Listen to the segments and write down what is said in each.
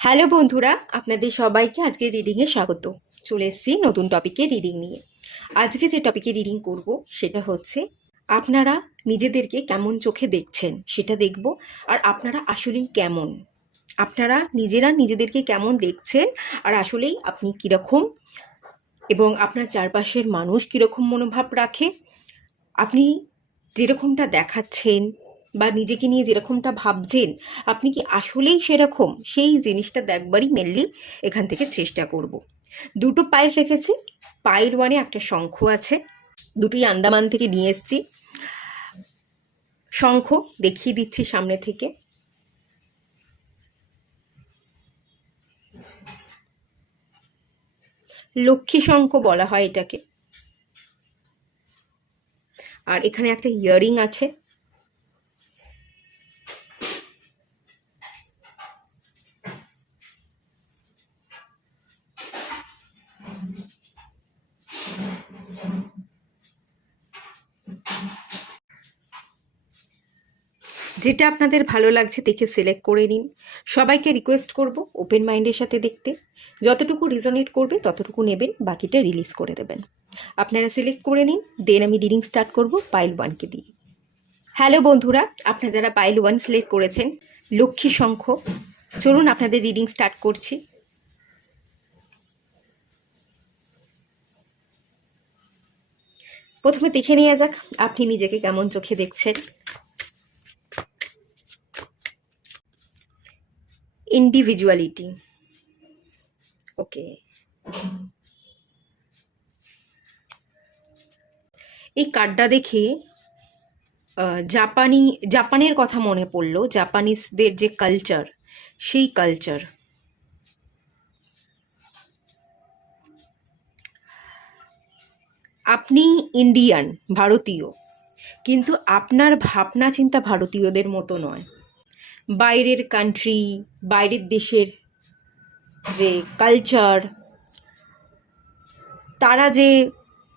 Hello বন্ধুরা, আপনাদের সবাইকে আজকে রিডিংয়ে স্বাগত। চলে এসেছি নতুন টপিকে রিডিং নিয়ে। আজকে যে টপিকে রিডিং করব সেটা হচ্ছে আপনারা নিজেদেরকে কেমন চোখে দেখছেন সেটা দেখব। আর আপনারা আসলেই কেমন, আপনারা নিজেরা নিজেদেরকে কেমন দেখছেন আর আসলেই আপনি কীরকম, এবং আপনার চারপাশের মানুষ কীরকম মনোভাব রাখে, আপনি যেরকমটা দেখাচ্ছেন বা নিজেকে নিয়ে যেরকমটা ভাবছেন আপনি কি আসলেই সেরকম, সেই জিনিসটা দেখবারই মেনলি এখান থেকে চেষ্টা করব। দুটো পাইল রেখেছি। পাইল ওয়ানে একটা শঙ্খ আছে, দুটোই আন্দামান থেকে নিয়ে এসেছি। শঙ্খ দেখিয়ে দিচ্ছি সামনে থেকে। লক্ষ্মী শঙ্খ বলা হয় এটাকে। আর এখানে একটা ইয়াররিং আছে। যেটা আপনাদের ভালো লাগছে দেখে সিলেক্ট করে নিন। সবাইকে রিকোয়েস্ট করব ওপেন মাইন্ডের সাথে দেখতে। যতটুকু রিজনেট করবে ততটুকু নেবেন, বাকিটা রিলিজ করে দেবেন। আপনারা সিলেক্ট করে নিন, দেন আমি রিডিং স্টার্ট করব পাইল ওয়ানকে দিয়ে। হ্যালো বন্ধুরা, আপনারা যারা পাইল ওয়ান সিলেক্ট করেছেন লক্ষ্মী শঙ্খ, চলুন আপনাদের রিডিং স্টার্ট করছি। প্রথমে দেখে নেওয়া যাক আপনি নিজেকে কেমন চোখে দেখছেন। ইন্ডিভিজুয়ালিটি, ওকে। এই কার্ডটা দেখে জাপানের কথা মনে পড়লো। জাপানিজদের যে কালচার, সেই কালচার। আপনি ইন্ডিয়ান, ভারতীয়, কিন্তু আপনার ভাবনা চিন্তা ভারতীয়দের মতো নয়। বাইরের কান্ট্রি, বাইরের দেশের যে কালচার, তারা যে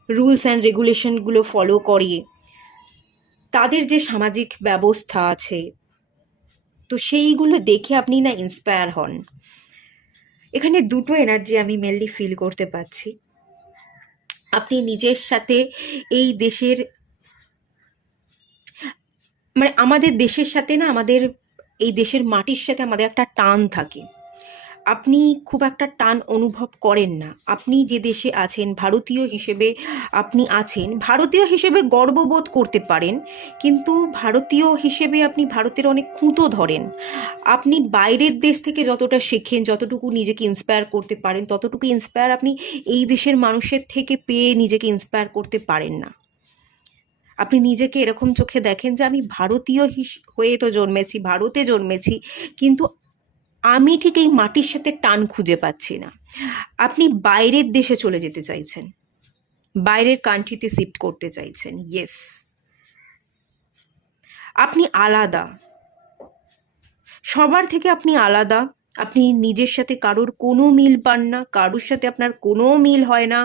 রুলস অ্যান্ড রেগুলেশনগুলো ফলো করে, তাদের যে সামাজিক ব্যবস্থা আছে, তো সেইগুলো দেখে আপনি না ইন্সপায়ার হন। এখানে দুটো এনার্জি আমি মেনলি ফিল করতে পারছি। আপনি নিজের সাথে এই দেশের, মানে আমাদের দেশের সাথে না, আমাদের এই দেশের মাটির সাথে আমাদের একটা টান থাকে। আপনি খুব একটা টান অনুভব করেন না। আপনি যে দেশে আছেন, ভারতীয় হিসেবে আপনি আছেন, ভারতীয় হিসেবে গর্ববোধ করতে পারেন, কিন্তু ভারতীয় হিসেবে আপনি ভারতের অনেক খুঁতো ধরেন। আপনি বাইরের দেশ থেকে যতটা শেখেন, যতটুকু নিজেকে ইন্সপায়ার করতে পারেন, ততটুকু ইন্সপায়ার আপনি এই দেশের মানুষের থেকে পেয়ে নিজেকে ইন্সপায়ার করতে পারেন না। আপনি নিজেকে এরকম চোখে দেখেন যে আমি ভারতীয় হয়ে তো জন্মেছি, ভারতে জন্মেছি, কিন্তু আমি ঠিক এই মাটির সাথে টান খুঁজে পাচ্ছি না। আপনি বাইরের দেশে চলে যেতে চাইছেন, বাইরের কান্ট্রিতে শিফট করতে চাইছেন। ইয়েস, আপনি আলাদা, সবার থেকে আপনি আলাদা। আপনি নিজের সাথে কারোর কোনো মিল পান না, কারোর সাথে আপনার কোনো মিল হয় না।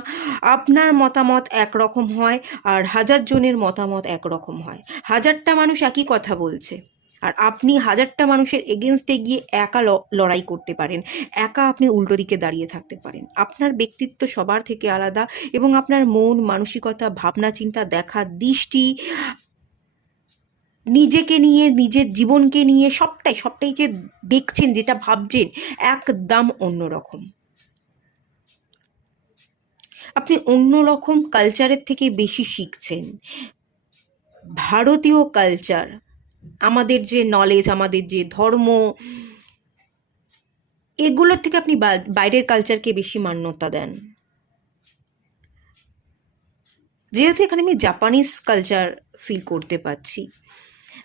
আপনার মতামত একরকম হয় আর 1000 জনের মতামত একরকম হয়। 1000টা মানুষ একই কথা বলছে, আর আপনি 1000টা মানুষের এগেনস্টে গিয়ে একা লড়াই করতে পারেন, একা আপনি উল্টো দিকে দাঁড়িয়ে থাকতে পারেন। আপনার ব্যক্তিত্ব সবার থেকে আলাদা, এবং আপনার মন মানসিকতা, ভাবনা চিন্তা, দেখার দৃষ্টি, নিজেকে নিয়ে, নিজের জীবনকে নিয়ে সবটাই যে দেখছেন, যেটা ভাবছেন, একদম অন্যরকম। আপনি অন্যরকম কালচারের থেকে বেশি শিখছেন। ভারতীয় কালচার, আমাদের যে নলেজ, আমাদের যে ধর্ম, এগুলোর থেকে আপনি বাইরের কালচারকে বেশি মান্যতা দেন। যেহেতু এখানে আমি জাপানিজ কালচার ফিল করতে পারছি,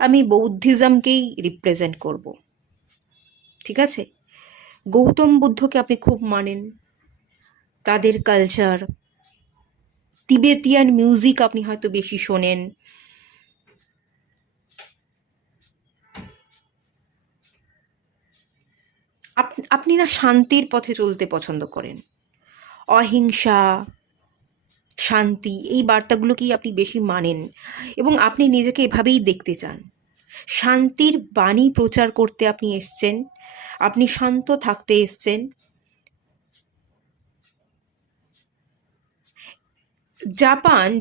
আমি বৌদ্ধিজমকেই রিপ্রেজেন্ট করব। ঠিক আছে, গৌতম বুদ্ধকে আপনি খুব মানেন, তাদের কালচার, তিবেতিয়ান মিউজিক আপনি হয়তো বেশি শোনেন। আপনি না শান্তির পথে চলতে পছন্দ করেন। অহিংসা, শান্তি, এই বার্তাগুলোকেই আপনি বেশি মানেন, এবং আপনি নিজেকে এভাবেই দেখতে চান। শান্তির বাণী প্রচার করতে আপনি এসছেন। আপনি শান্ত থাকতে এসছেন।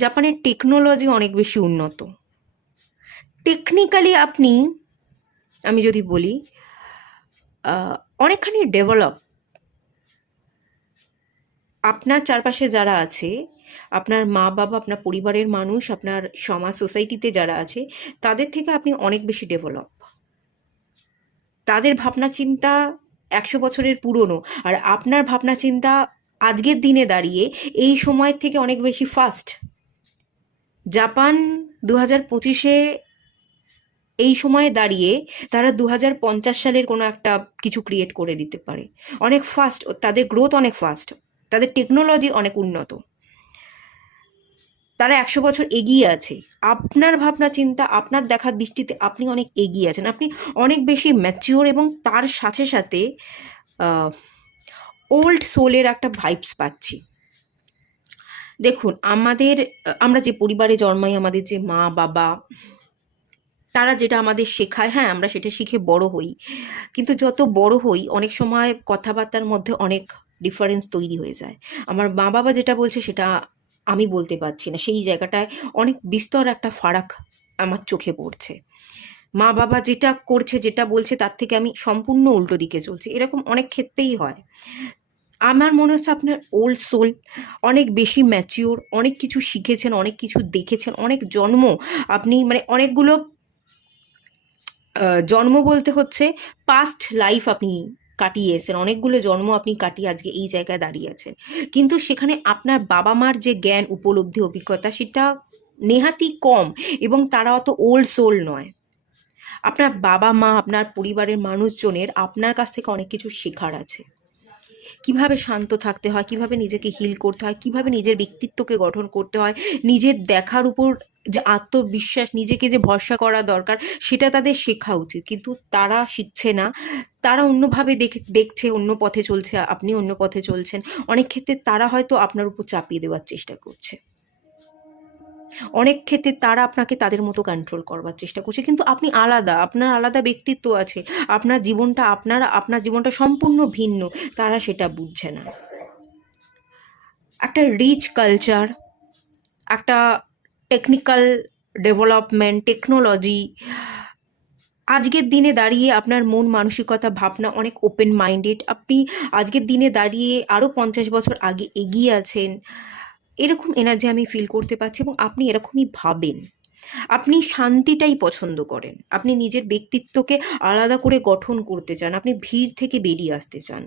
জাপানের টেকনোলজি অনেক বেশি উন্নত। টেকনিক্যালি আপনি, আমি যদি বলি, অনেকখানি ডেভেলপ। আপনার চারপাশে যারা আছে, আপনার মা বাবা, আপনার পরিবারের মানুষ, আপনার সমাজ সোসাইটিতে যারা আছে, তাদের থেকে আপনি অনেক বেশি ডেভেলপ। তাদের ভাবনা চিন্তা 100 বছরের পুরনো, আর আপনার ভাবনা চিন্তা আজকের দিনে দাঁড়িয়ে এই সময়ের থেকে অনেক বেশি ফাস্ট। জাপান 2025-এ এই সময়ে দাঁড়িয়ে তারা 2050 সালের কোনো একটা কিছু ক্রিয়েট করে দিতে পারে। অনেক ফাস্ট, তাদের গ্রোথ অনেক ফাস্ট, তাদের টেকনোলজি অনেক উন্নত, তারা 100 বছর এগিয়ে আছে। আপনার ভাবনা চিন্তা, আপনার দেখার দৃষ্টিতে আপনি অনেক এগিয়ে আছেন, আপনি অনেক বেশি ম্যাচিওর, এবং তার সাথে সাথে ওল্ড সোলের একটা ভাইবস পাচ্ছি। দেখুন, আমরা যে পরিবারে জন্মাই, আমাদের যে মা বাবা, তারা যেটা আমাদের শেখায়, হ্যাঁ, আমরা সেটা শিখে বড় হই। কিন্তু যত বড় হই, অনেক সময় কথাবার্তার মধ্যে অনেক ডিফারেন্স তৈরি হয়ে যায়। আমার মা বাবা যেটা বলছে সেটা আমি বলতে পারছি না, সেই জায়গাটায় অনেক বিস্তর একটা ফারাক আমার চোখে পড়ছে। মা বাবা যেটা করছে, যেটা বলছে, তার থেকে আমি সম্পূর্ণ উল্টো দিকে চলছি, এরকম অনেক ক্ষেত্রেই হয়। আমার মনে হচ্ছে আপনার ওল্ড সোল অনেক বেশি ম্যাচিওর, অনেক কিছু শিখেছেন, অনেক কিছু দেখেছেন, অনেক জন্ম আপনি, মানে অনেকগুলো জন্ম বলতে হচ্ছে পাস্ট লাইফ আপনি কাটিয়ে এসেছেন, অনেকগুলো জন্ম আপনি কাটিয়ে আজকে এই জায়গায় দাঁড়িয়ে আছেন। কিন্তু সেখানে আপনার বাবা মার যে জ্ঞান, উপলব্ধি, অভিজ্ঞতা, সেটা নেহাতি কম, এবং তারা অত ওল্ড সোল নয়। আপনার বাবা মা, আপনার পরিবারের মানুষজনের আপনার কাছ থেকে অনেক কিছু শেখার আছে। কিভাবে শান্ত থাকতে হয়, কিভাবে নিজেকে হিল করতে হয়, কিভাবে নিজের ব্যক্তিত্বকে গঠন করতে হয়, নিজের দেখার উপর যে আত্মবিশ্বাস, নিজেকে যে ভরসা করা দরকার, সেটা তাদের শেখা উচিত। কিন্তু তারা শিখছে না, তারা অন্যভাবে দেখছে, অন্য পথে চলছে, আপনি অন্য পথে চলছেন। অনেক ক্ষেত্রে তারা হয়তো আপনার উপর চাপিয়ে দেওয়ার চেষ্টা করছে, অনেক ক্ষেত্রে তারা আপনাকে তাদের মতো কন্ট্রোল করবার চেষ্টা করছে। কিন্তু আপনি আলাদা, আপনার আলাদা ব্যক্তিত্ব আছে, আপনার জীবনটা সম্পূর্ণ ভিন্ন, তারা সেটা বুঝছে না। একটা রিচ কালচার, একটা টেকনিক্যাল ডেভেলপমেন্ট, টেকনোলজি, আজকের দিনে দাঁড়িয়ে আপনার মন মানসিকতা ভাবনা অনেক ওপেন মাইন্ডেড, আপনি আজকের দিনে দাঁড়িয়ে আরও 50 বছর আগে এগিয়ে আছেন, এরকম এনার্জি আমি ফিল করতে পারছি। এবং আপনি এরকমই ভাবেন, আপনি শান্তিটাই পছন্দ করেন, আপনি নিজের ব্যক্তিত্বকে আলাদা করে গঠন করতে চান, আপনি ভিড় থেকে বেরিয়ে আসতে চান।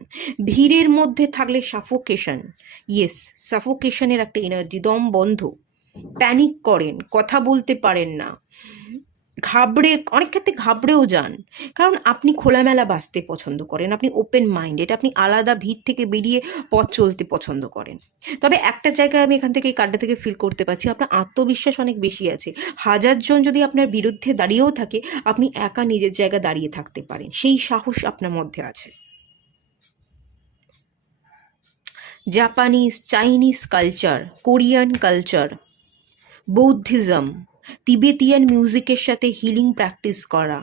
ভিড়ের মধ্যে থাকলে সাফোকেশন, ইয়েস, সাফোকেশনের একটা এনার্জি, দম বন্ধ, প্যানিক করেন, কথা বলতে পারেন না, অনেক ক্ষেত্রে ঘাবড়েও যান, কারণ আপনি খোলামেলা বাঁচতে পছন্দ করেন, আপনি ওপেন মাইন্ডেড, আপনি আলাদা ভিড় থেকে বেরিয়ে পথ চলতে পছন্দ করেন। তবে একটা জায়গায় আমি এখান থেকে এই কার্ডটা থেকে ফিল করতে পারছি, আপনার আত্মবিশ্বাস অনেক বেশি আছে। 1000 জন যদি আপনার বিরুদ্ধে দাঁড়িয়েও থাকে, আপনি একা নিজের জায়গায় দাঁড়িয়ে থাকতে পারেন, সেই সাহস আপনার মধ্যে আছে। Japanese, Chinese culture, Korean culture, Buddhism, Tibetan মিউজিকের সাথে হিলিং প্র্যাকটিস করা,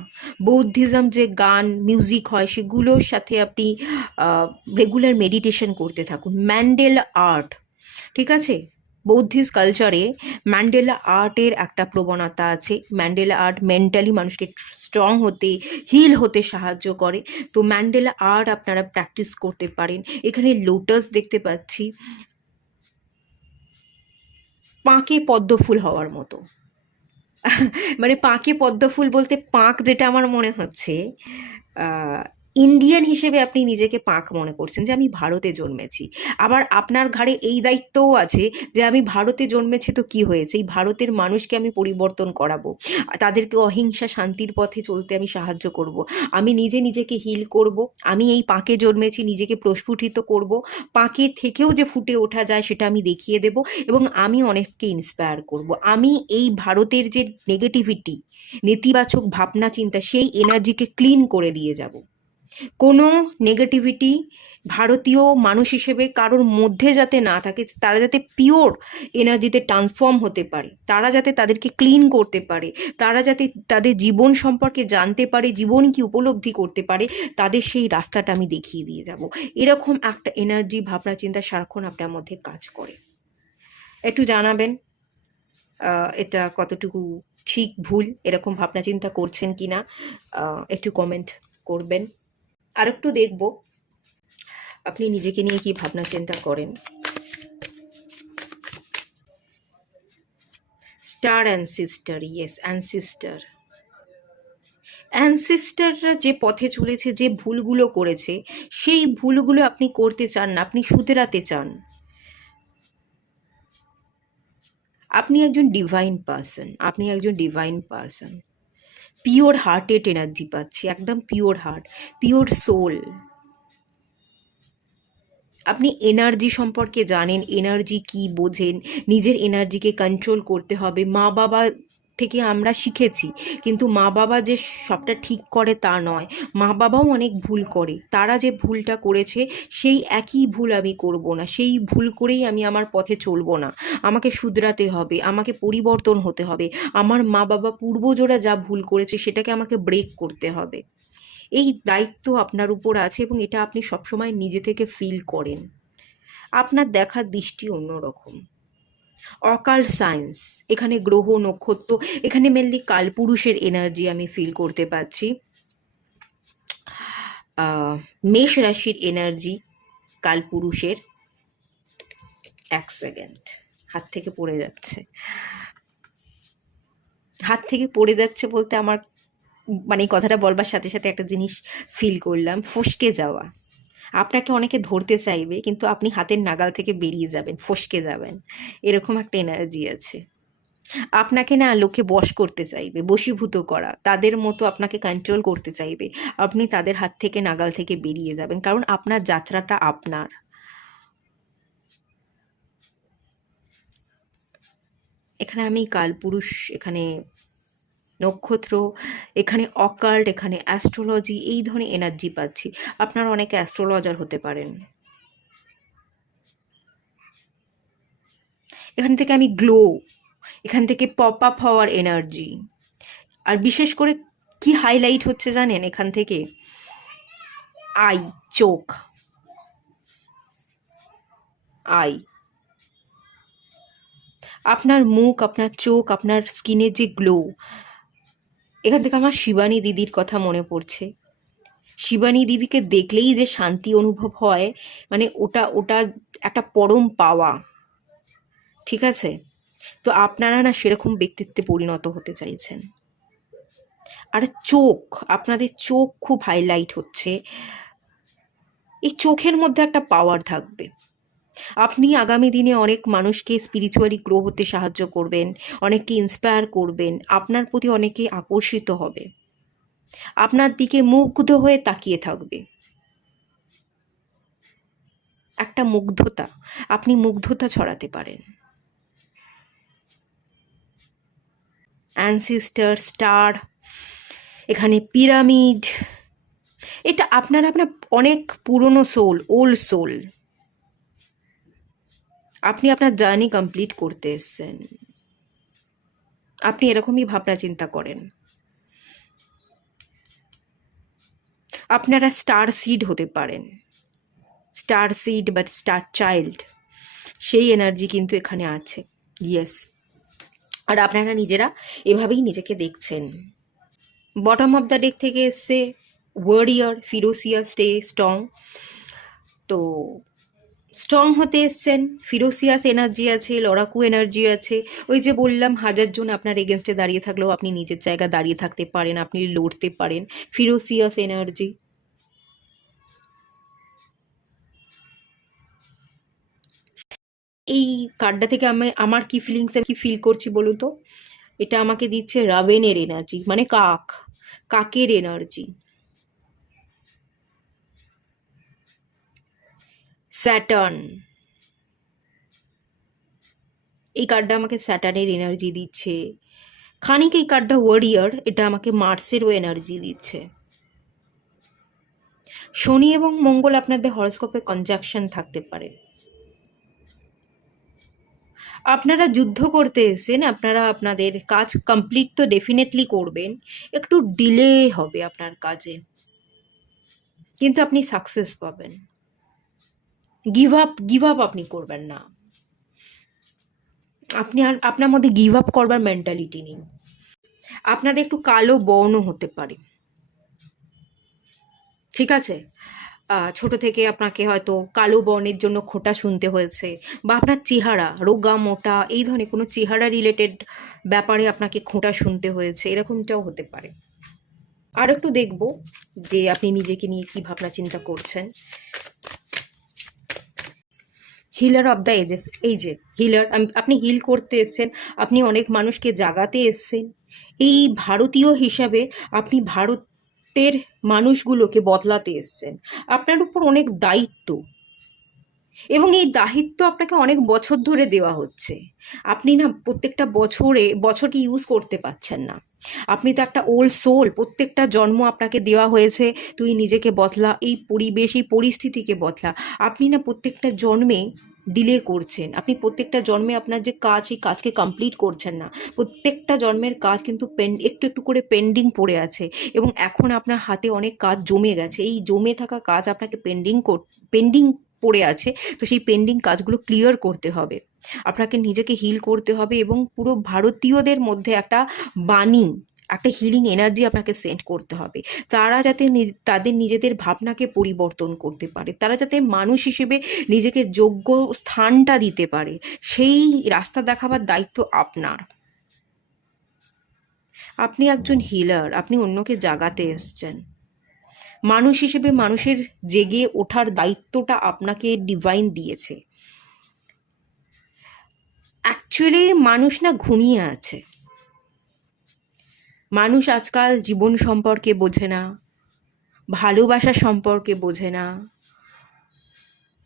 বৌদ্ধিজম যে গান মিউজিক হয় সেগুলোর সাথে আপনি রেগুলার মেডিটেশন করতে থাকুন। ম্যান্ডেলা আর্ট, ঠিক আছে, বৌদ্ধিস্ট কালচারে ম্যান্ডেলা আর্টের একটা প্রবণতা আছে। ম্যান্ডেলা আর্ট মেন্টালি মানুষকে স্ট্রং হতে, হিল হতে সাহায্য করে। তো ম্যান্ডেলা আর্ট আপনারা প্র্যাকটিস করতে পারেন। এখানে লোটাস দেখতে পাচ্ছি, পাঁকে পদ্ম ফুল হওয়ার মতো। মানে পাঁকে পদ্ম ফুল বলতে পাঁক যেটা আমার মনে হচ্ছে, ইন্ডিয়ান হিসেবে আপনি নিজেকে পাঁক মনে করছেন যে আমি ভারতে জন্মেছি। আবার আপনার ঘাড়ে এই দায়িত্বও আছে যে আমি ভারতে জন্মেছি তো কি হয়েছে, এই ভারতের মানুষকে আমি পরিবর্তন করাবো, তাদেরকে অহিংসা শান্তির পথে চলতে আমি সাহায্য করব, আমি নিজেকে হিল করব, আমি এই পাঁকে জন্মেছি, নিজেকে প্রস্ফুটিত করব, পাঁকে থেকেও যে ফুটে ওঠা যায় সেটা আমি দেখিয়ে দেব, এবং আমি অনেককে ইন্সপায়ার করব। আমি এই ভারতের যে নেগেটিভিটি, নেতিবাচক ভাবনা চিন্তা, সেই এনার্জিকে ক্লিন করে দিয়ে যাব। কোনো নেগেটিভিটি ভারতীয় মানুষ হিসেবে কারোর মধ্যে যাতে না থাকে, তারা যাতে পিওর এনার্জিতে ট্রান্সফর্ম হতে পারে, তারা যাতে তাদেরকে ক্লিন করতে পারে, তারা যাতে তাদের জীবন সম্পর্কে জানতে পারে, জীবন কি উপলব্ধি করতে পারে, তাদের সেই রাস্তাটা আমি দেখিয়ে দিয়ে যাব। এরকম একটা এনার্জি, ভাবনা চিন্তা সারাক্ষণ আপনার মধ্যে কাজ করে। একটু জানাবেন এটা কতটুকু ঠিক ভুল, এরকম ভাবনা চিন্তা করছেন কি না, একটু কমেন্ট করবেন। আর একটু দেখব আপনি নিজেকে নিয়ে কি ভাবনা চিন্তা করেন। Star ancestor, yes ancestor. অ্যানসিস্টাররা যে পথে চলেছে, যে ভুলগুলো করেছে, সেই ভুলগুলো আপনি করতে চান না, আপনি শুধরাতে চান। আপনি একজন ডিভাইন পার্সন, আপনি একজন divine person. Pure hearted energy পাচ্ছি, একদম পিওর হার্ট, পিওর সোল। আপনি এনার্জি সম্পর্কে জানেন, এনার্জি কি বোঝেন, নিজের এনার্জিকে কন্ট্রোল করতে হবে। মা বাবা থেকে আমরা শিখেছি, কিন্তু মা বাবা যে সবটা ঠিক করে তা নয়, মা বাবাও অনেক ভুল করে। তারা যে ভুলটা করেছে সেই একই ভুল আমি করব না, সেই ভুল করেই আমি আমার পথে চলবো না। আমাকে শুধরাতে হবে, আমাকে পরিবর্তন হতে হবে। আমার মা বাবা পূর্বজোরা যা ভুল করেছে সেটাকে আমাকে ব্রেক করতে হবে। এই দায়িত্ব আপনার উপর আছে এবং এটা আপনি সবসময় নিজে থেকে ফিল করেন। আপনার দেখার দৃষ্টি অন্যরকম। অকাল্ট সায়েন্স, এখানে গ্রহ নক্ষত্র, এখানে মেনলি কালপুরুষের এনার্জি আমি ফিল করতে পারছি। মেষ রাশির এনার্জি কালপুরুষের। এক সেকেন্ড, হাত থেকে পড়ে যাচ্ছে। হাত থেকে পড়ে যাচ্ছে বলতে আমার মানে এই কথাটা বলবার সাথে সাথে একটা জিনিস ফিল করলাম, ফসকে যাওয়া। আপনাকে অনেকে ধরতে চাইবে কিন্তু আপনি হাতের নাগাল থেকে বেরিয়ে যাবেন, ফসকে যাবেন, এরকম একটা এনার্জি আছে। আপনাকে না লোকে বশ করতে চাইবে, বশীভূত করা, তাদের মতো আপনাকে কন্ট্রোল করতে চাইবে। আপনি তাদের হাত থেকে নাগাল থেকে বেরিয়ে যাবেন, কারণ আপনার যাত্রাটা আপনার। এখানে আমি কালপুরুষ, এখানে নক্ষত্র, এখানে অকাল্ট, এখানে অ্যাস্ট্রোলজি, এই ধরনের এনার্জি পাচ্ছি। আপনারা অনেকে অ্যাস্ট্রোলজার হতে পারেন। এখান থেকে আমি গ্লো, এখান থেকে পপ আপ হওয়ার এনার্জি। আর বিশেষ করে কি হাইলাইট হচ্ছে জানেন এখান থেকে? আই, চোখ, আই, আপনার মুখ, আপনার চোখ, আপনার স্কিনের যে গ্লো, এখান থেকে আমার শিবানী দিদির কথা মনে পড়ছে। শিবানী দিদিকে দেখলেই যে শান্তি অনুভব হয়, মানে ওটা ওটা একটা পরম পাওয়া। ঠিক আছে, তো আপনারা না সেরকম ব্যক্তিত্বে পরিণত হতে চাইছেন। আর চোখ, আপনাদের চোখ খুব হাইলাইট হচ্ছে। এই চোখের মধ্যে একটা পাওয়ার থাকবে। আপনি আগামী দিনে অনেক মানুষকে স্পিরিচুয়ালি গ্রো হতে সাহায্য করবেন, অনেককে ইন্সপায়ার করবেন, আপনার প্রতি অনেকে আকর্ষিত হবে, আপনার দিকে মুগ্ধ হয়ে তাকিয়ে থাকবে। একটা মুগ্ধতা, আপনি মুগ্ধতা ছড়াতে পারেন। অ্যানসিস্টার, স্টার, এখানে পিরামিড, এটা আপনার আপনার অনেক পুরনো সোল, ওল্ড সোল। আপনি আপনার জার্নি কমপ্লিট করতে এসছেন, আপনি এরকমই ভাবনা চিন্তা করেন। আপনারা স্টার সিড হতে পারেন, star seed but star child, সেই এনার্জি কিন্তু এখানে আছে। ইয়েস, আর আপনারা নিজেরা এভাবেই নিজেকে দেখছেন। বটম অফ দ্য ডেক থেকে এসছে ওয়ারিয়ার, ফিরোসিয়া, স্টে স্ট্রং। তো স্ট্রং হতে এসছেন, ফিরোসিয়াস এনার্জি আছে, লড়াকু এনার্জি আছে। ওই যে বললাম, 1000 জন আপনার এগেনস্টে দাঁড়িয়ে থাকলেও আপনি নিজের জায়গা দাঁড়িয়ে থাকতে পারেন, আপনি লড়তে পারেন, ফিরোসিয়াস এনার্জি। এই কার্ডটা থেকে আমি আমার কি ফিলিংস, আমি কি ফিল করছি বলুন তো? এটা আমাকে দিচ্ছে রাভেনের এনার্জি, মানে কাক, কাকের এনার্জি। স্যাটার্ন, এই কার্ডটা আমাকে স্যাটার্নের এনার্জি দিচ্ছে। খানিক এই কার্ডটা ওয়ারিয়ার, এটা আমাকে মার্সেরও এনার্জি দিচ্ছে। শনি এবং মঙ্গল আপনাদের হরোস্কোপে কনজাংশন থাকতে পারে। আপনারা যুদ্ধ করতে এসেছেন, আপনারা আপনাদের কাজ কমপ্লিট তো ডেফিনেটলি করবেন, একটু ডিলে হবে আপনার কাজে, কিন্তু আপনি সাকসেস পাবেন। গিভ আপ আপনি করবেন না। আপনার মধ্যে গিভ আপ করবার মেন্টালিটি নেই। আপনাদের একটু কালো বর্ণ হতে পারে, ঠিক আছে? ছোট থেকে আপনাকে হয়তো কালো বর্ণের জন্য খোঁটা শুনতে হয়েছে, বা আপনার চেহারা রোগা মোটা এই ধরনের কোনো চেহারা রিলেটেড ব্যাপারে আপনাকে খোঁটা শুনতে হয়েছে, এরকমটাও হতে পারে। আর একটু দেখব যে আপনি নিজেকে নিয়ে কী ভাবনা চিন্তা করছেন। হিলার অফ দ্য এজেস, এই যে হিলার, আপনি হিল করতে এসছেন, আপনি অনেক মানুষকে জাগাতে এসছেন। এই ভারতীয় হিসাবে আপনি ভারতের মানুষগুলোকে বদলাতে এসছেন। আপনার উপর অনেক দায়িত্ব, এবং এই দায়িত্ব আপনাকে অনেক বছর ধরে দেওয়া হচ্ছে। আপনি না প্রত্যেকটা বছরকে ইউজ করতে পারছেন না। আপনি তো একটা ওল্ড সোল, প্রত্যেকটা জন্ম আপনাকে দেওয়া হয়েছে, তুই নিজেকে বদলা, এই পরিবেশ এই পরিস্থিতিকে বদলা। আপনি না প্রত্যেকটা জন্মে ডিলে করছেন, আপনি প্রত্যেকটা জন্মে আপনার যে কাজ সেই কাজকে কমপ্লিট করছেন না। প্রত্যেকটা জন্মের কাজ কিন্তু একটু একটু করে পেন্ডিং পড়ে আছে, এবং এখন আপনার হাতে অনেক কাজ জমে গেছে। এই জমে থাকা কাজ আপনাকে পেন্ডিং পড়ে আছে, তো সেই পেন্ডিং কাজগুলো ক্লিয়ার করতে হবে। আপনাকে নিজেকে হিল করতে হবে, এবং পুরো ভারতীয়দের মধ্যে একটা বাণী, একটা হিলিং এনার্জি আপনাকে সেন্ড করতে হবে। তারা যাতে তাদের নিজেদের ভাবনাকে পরিবর্তন করতে পারে, তারা যাতে মানুষ হিসেবে নিজেকে যোগ্য স্থানটা দিতে পারে, সেই রাস্তা দেখাবার দায়িত্ব আপনার। আপনি একজন হিলার, আপনি অন্যকে জাগাতে এসছেন। মানুষ হিসেবে মানুষের জেগে ওঠার দায়িত্বটা আপনাকে ডিভাইন দিয়েছে। অ্যাকচুয়ালি মানুষ না ঘুমিয়ে আছে। মানুষ আজকাল জীবন সম্পর্কে বোঝে না, ভালোবাসা সম্পর্কে বোঝে না,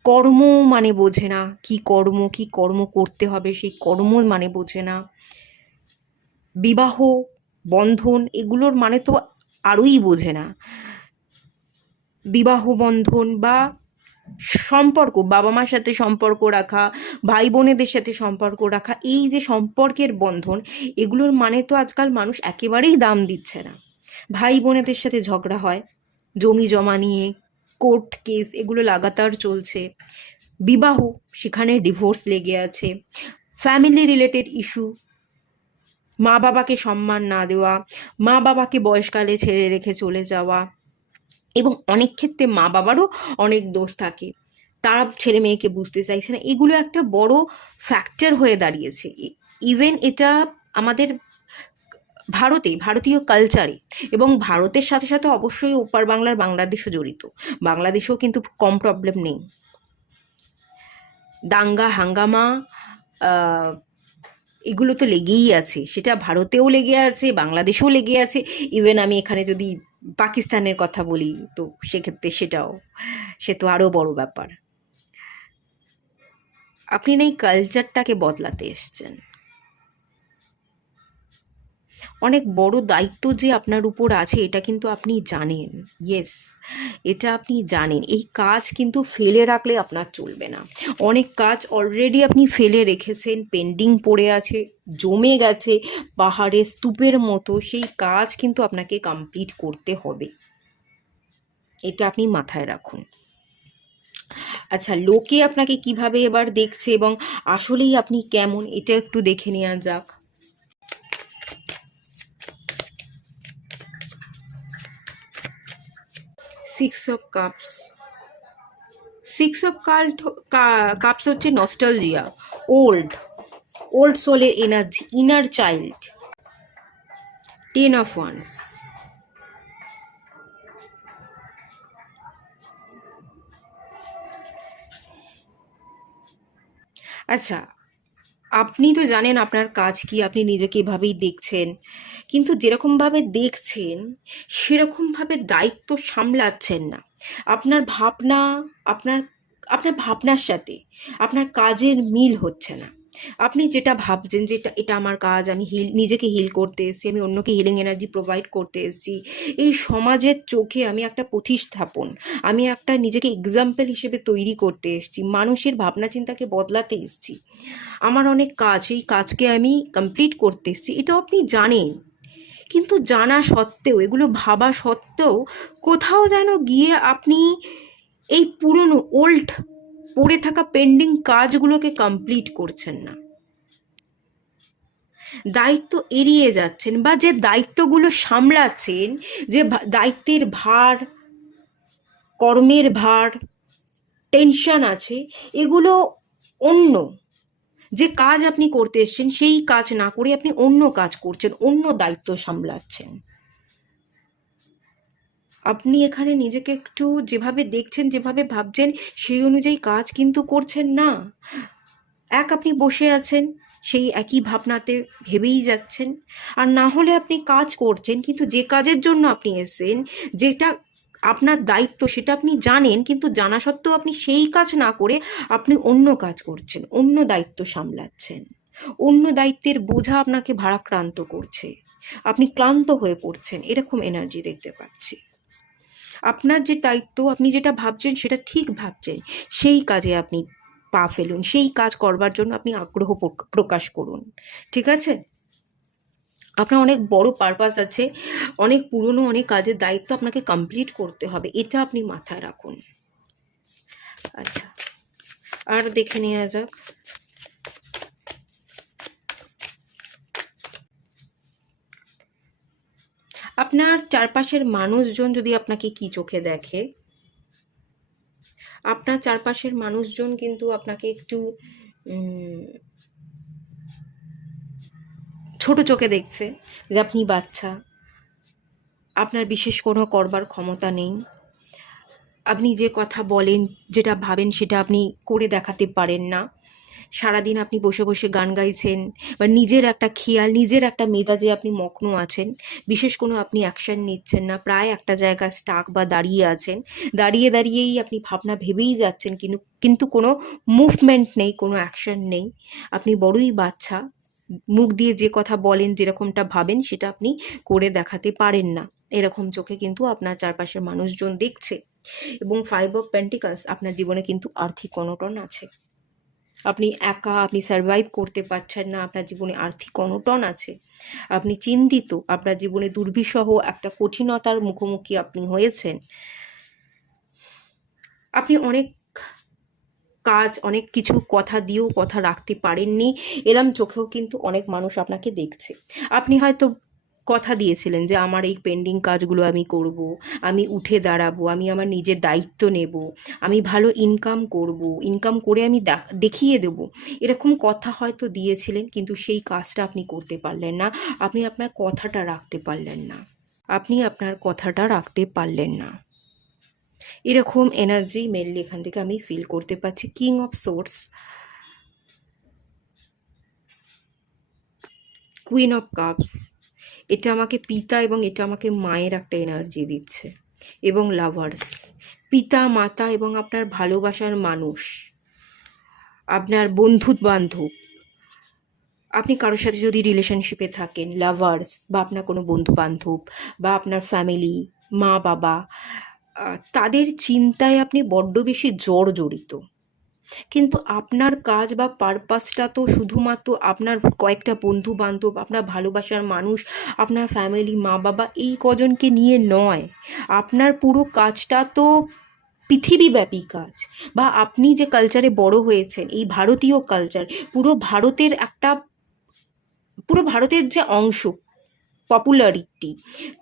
কর্ম মানে বোঝে না, কি কর্ম করতে হবে সেই কর্ম মানে বোঝে না। বিবাহ বন্ধন এগুলোর মানে তো আরোই বোঝে না। বিবাহ বন্ধন বা সম্পর্ক, বাবা মার সাথে সম্পর্ক রাখা, ভাই বোনেদের সাথে সম্পর্ক রাখা, এই যে সম্পর্কের বন্ধন, এগুলোর মানে তো আজকাল মানুষ একেবারেই দাম দিচ্ছে না। ভাই বোনেদের সাথে ঝগড়া হয়, জমি জমা নিয়ে কোর্ট কেস এগুলো লাগাতার চলছে। বিবাহ, সেখানে ডিভোর্স লেগে আছে। ফ্যামিলি রিলেটেড ইস্যু, মা বাবাকে সম্মান না দেওয়া, মা বাবাকে বয়সকালে ছেড়ে রেখে চলে যাওয়া, এবং অনেক ক্ষেত্রে মা বাবারও অনেক দোষ থাকে, তারা ছেলে মেয়েকে বুঝতে চাইছে না। এগুলো একটা বড় ফ্যাক্টর হয়ে দাঁড়িয়েছে। ইভেন এটা আমাদের ভারতীয় কালচারে, এবং ভারতের সাথে সাথে অবশ্যই ওপার বাংলার বাংলাদেশও জড়িত। বাংলাদেশেও কিন্তু কম প্রবলেম নেই। দাঙ্গা হাঙ্গামা এগুলো তো লেগেই আছে, সেটা ভারতেও লেগে আছে, বাংলাদেশেও লেগে আছে। ইভেন আমি এখানে যদি পাকিস্তানের কথা বলি, তো সেক্ষেত্রে সে তো আরও বড় ব্যাপার। আপনি না এই কালচারটাকে বদলাতে এসছেন। অনেক বড় দায়িত্ব যে আপনার উপর আছে, এটা কিন্তু আপনি জানেন। ইয়েস, এটা আপনি জানেন। এই কাজ কিন্তু ফেলে রাখলে আপনার চলবে না। অনেক কাজ অলরেডি আপনি ফেলে রেখেছেন, পেন্ডিং পড়ে আছে, জমে গেছে পাহাড়ের স্তূপের মতো। সেই কাজ কিন্তু আপনাকে কমপ্লিট করতে হবে, এটা আপনি মাথায় রাখুন। আচ্ছা, লোকে আপনাকে কিভাবে এবার দেখছে এবং আসলেই আপনি কেমন, এটা একটু দেখে নেওয়া যাক। সিক্স অফ কাপস হচ্ছে নস্টালজিয়া, ওল্ড ওল্ড সোলের energy, inner child. 10 of Wands, আচ্ছা আপনি তো জানেন আপনার কাজ কি, আপনি নিজেকে এভাবেই দেখছেন, কিন্তু যেরকমভাবে দেখছেন সেরকমভাবে দায়িত্ব সামলাচ্ছেন না। আপনার ভাবনা, আপনার আপনার ভাবনার সাথে আপনার কাজের মিল হচ্ছে না। আপনি যেটা ভাবছেন যে এটা আমার কাজ, আমি নিজেকে হিল করতে এসেছি, আমি অন্যকে হিলিং এনার্জি প্রোভাইড করতে এসেছি, এই সমাজের চোখে আমি একটা প্রতিস্থাপন, আমি একটা নিজেকে এক্সাম্পল হিসেবে তৈরি করতে এসেছি, মানুষের ভাবনা চিন্তাকে বদলাতে এসেছি, আমার অনেক কাজ, এই কাজকে আমি কমপ্লিট করতে এসেছি, এটাও আপনি জানেন। কিন্তু জানা সত্ত্বেও, এগুলো ভাবা সত্ত্বেও কোথাও যেন গিয়ে আপনি এই পুরনো ওল্ড পড়ে থাকা পেন্ডিং কাজগুলোকে কমপ্লিট করছেন না, দায়িত্ব এড়িয়ে যাচ্ছেন, বা যে দায়িত্বগুলো সামলাচ্ছেন, যে দায়িত্বের ভার, কর্মের ভার, টেনশন আছে, এগুলো অন্য যে কাজ আপনি করতে এসেছেন সেই কাজ না করে আপনি অন্য কাজ করছেন, অন্য দায়িত্ব সামলাচ্ছেন। আপনি এখানে নিজেকে একটু যেভাবে দেখছেন, যেভাবে ভাবছেন, সেই অনুযায়ী কাজ কিন্তু করছেন না। আপনি বসে আছেন সেই একই ভাবনাতে, ভেবেই যাচ্ছেন, আর না হলে আপনি কাজ করছেন কিন্তু যে কাজের জন্য আপনি এসেছেন, যেটা আপনার দায়িত্ব সেটা আপনি জানেন, কিন্তু জানা সত্ত্বেও আপনি সেই কাজ না করে আপনি অন্য কাজ করছেন, অন্য দায়িত্ব সামলাচ্ছেন, অন্য দায়িত্বের বোঝা আপনাকে ভারাক্রান্ত করছে, আপনি ক্লান্ত হয়ে পড়ছেন, এরকম এনার্জি দেখতে পাচ্ছি। আপনার যে দায়িত্ব, আপনি যেটা ভাবছেন সেটা ঠিক ভাবছেন, সেই কাজে আপনি পা ফেলুন, সেই কাজ করবার জন্য আপনি আগ্রহ প্রকাশ করুন, ঠিক আছে? আপনার অনেক বড় পারপাস আছে, অনেক পুরনো অনেক কাজের দায়িত্ব আপনাকে কমপ্লিট করতে হবে, এটা আপনি মাথায় রাখুন। আচ্ছা, আর দেখে নেওয়া যাক। আপনার চারপাশের মানুষজন যদি আপনাকে কি চোখে দেখে, আপনার চারপাশের মানুষজন কিন্তু আপনাকে একটু ছোট চোখে দেখছে, যে আপনি বাচ্চা, আপনার বিশেষ কোনো করবার ক্ষমতা নেই, আপনি যে কথা বলেন, যেটা ভাবেন সেটা আপনি করে দেখাতে পারেন না, সারাদিন আপনি বসে বসে গান গাইছেন, বা নিজের একটা খেয়াল, নিজের একটা মেজাজে আপনি মগ্ন আছেন, বিশেষ কোনো আপনি অ্যাকশন নিচ্ছেন না, প্রায় একটা জায়গায় স্টাক বা দাঁড়িয়ে আছেন, দাঁড়িয়ে দাঁড়িয়েই আপনি ভাবনা ভেবেই যাচ্ছেন, কিন্তু কোনো মুভমেন্ট নেই, কোনো অ্যাকশন নেই, আপনি বড়ই বাচ্চা, মুখ দিয়ে যে কথা বলেন, যেরকমটা ভাবেন সেটা আপনি করে দেখাতে পারেন না, এরকম চোখে কিন্তু আপনার চারপাশের মানুষজন দেখছে। এবং 5 অফ পেন্টিকলস, আপনার জীবনে কিন্তু আর্থিক অনটন আছে, আপনি একা, আপনি সার্ভাইভ করতে পারছেন না, আপনার জীবনে আর্থিক অনটন আছে, আপনি চিন্তিত, আপনার জীবনে দুর্বিষহ একটা কঠিনতার মুখোমুখি আপনি হয়েছেন, আপনি অনেক কাজ, অনেক কিছু কথা দিয়েও কথা রাখতে পারেননি, এরম চোখেও কিন্তু অনেক মানুষ আপনাকে দেখছে। আপনি হয়তো কথা দিয়েছিলেন যে আমার এই পেন্ডিং কাজগুলো আমি করব, আমি উঠে দাঁড়াবো, আমি আমার নিজের দায়িত্ব নেব, আমি ভালো ইনকাম করব, ইনকাম করে আমি দেখিয়ে দেব, এরকম কথা হয়তো দিয়েছিলেন, কিন্তু সেই কাজটা আপনি করতে পারলেন না, আপনি আপনার কথাটা রাখতে পারলেন না, আপনি আপনার কথাটা রাখতে পারলেন না, এরকম এনার্জি মেনলি এখান থেকে আমি ফিল করতে পারছি। King of swords, queen of cups, এটা আমাকে পিতা এবং এটা আমাকে মায়ের একটা এনার্জি দিচ্ছে, এবং লাভার্স, পিতা মাতা এবং আপনার ভালোবাসার মানুষ, আপনার বন্ধু বান্ধব, আপনি কারোর সাথে যদি রিলেশনশিপে থাকেন, লাভার্স, বা আপনার কোনো বন্ধু বান্ধব, বা আপনার ফ্যামিলি, মা বাবা, তাদের চিন্তায় আপনি বড্ড বেশি জড়িত, কিন্তু আপনার কাজ বা পারপাসটা তো শুধুমাত্র আপনার কয়েকটা বন্ধু বান্ধব, আপনার ভালোবাসার মানুষ, আপনার ফ্যামিলি, মা বাবা, এই কজনকে নিয়ে নয়, আপনার পুরো কাজটা তো পৃথিবীব্যাপী কাজ, বা আপনি যে কালচারে বড় হয়েছেন, এই ভারতীয় কালচার, পুরো ভারতের যে অংশ, পপুলারিটি,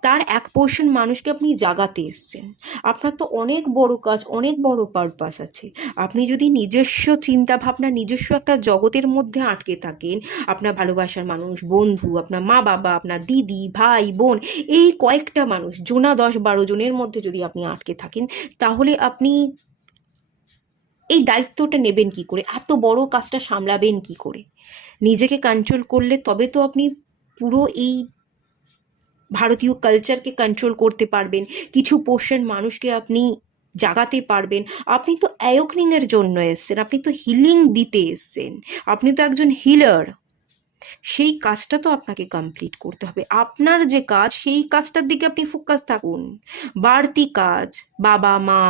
তার এক পোর্শন মানুষকে আপনি জাগাতে এসছেন, আপনার তো অনেক বড় কাজ, অনেক বড় পারপাস আছে, আপনি যদি নিজস্ব চিন্তা ভাবনা, নিজস্ব একটা জগতের মধ্যে আটকে থাকেন, আপনার ভালোবাসার মানুষ, বন্ধু, আপনার মা বাবা, আপনার দিদি, ভাই, বোন, এই কয়েকটা মানুষ, জোনা 10-12 জনের মধ্যে যদি আপনি আটকে থাকেন, তাহলে আপনি এই দায়িত্বটা নেবেন কি করে, এত বড় কাজটা সামলাবেন কি করে? নিজেকে কন্ট্রোল করলে তবে তো আপনি পুরো এই ভারতীয় কালচারকে কন্ট্রোল করতে পারবেন, কিছু পোর্শন মানুষকে আপনি জাগাতে পারবেন। আপনি তো অ্যাওয়েকনিংয়ের জন্য এসছেন, আপনি তো হিলিং দিতে এসছেন, আপনি তো একজন হিলার। সেই কাজটা তো আপনাকে কমপ্লিট করতে হবে। আপনার যে কাজ, সেই কাজটার দিকে আপনি ফোকাস থাকুন। বাড়তি কাজ, বাবা মা,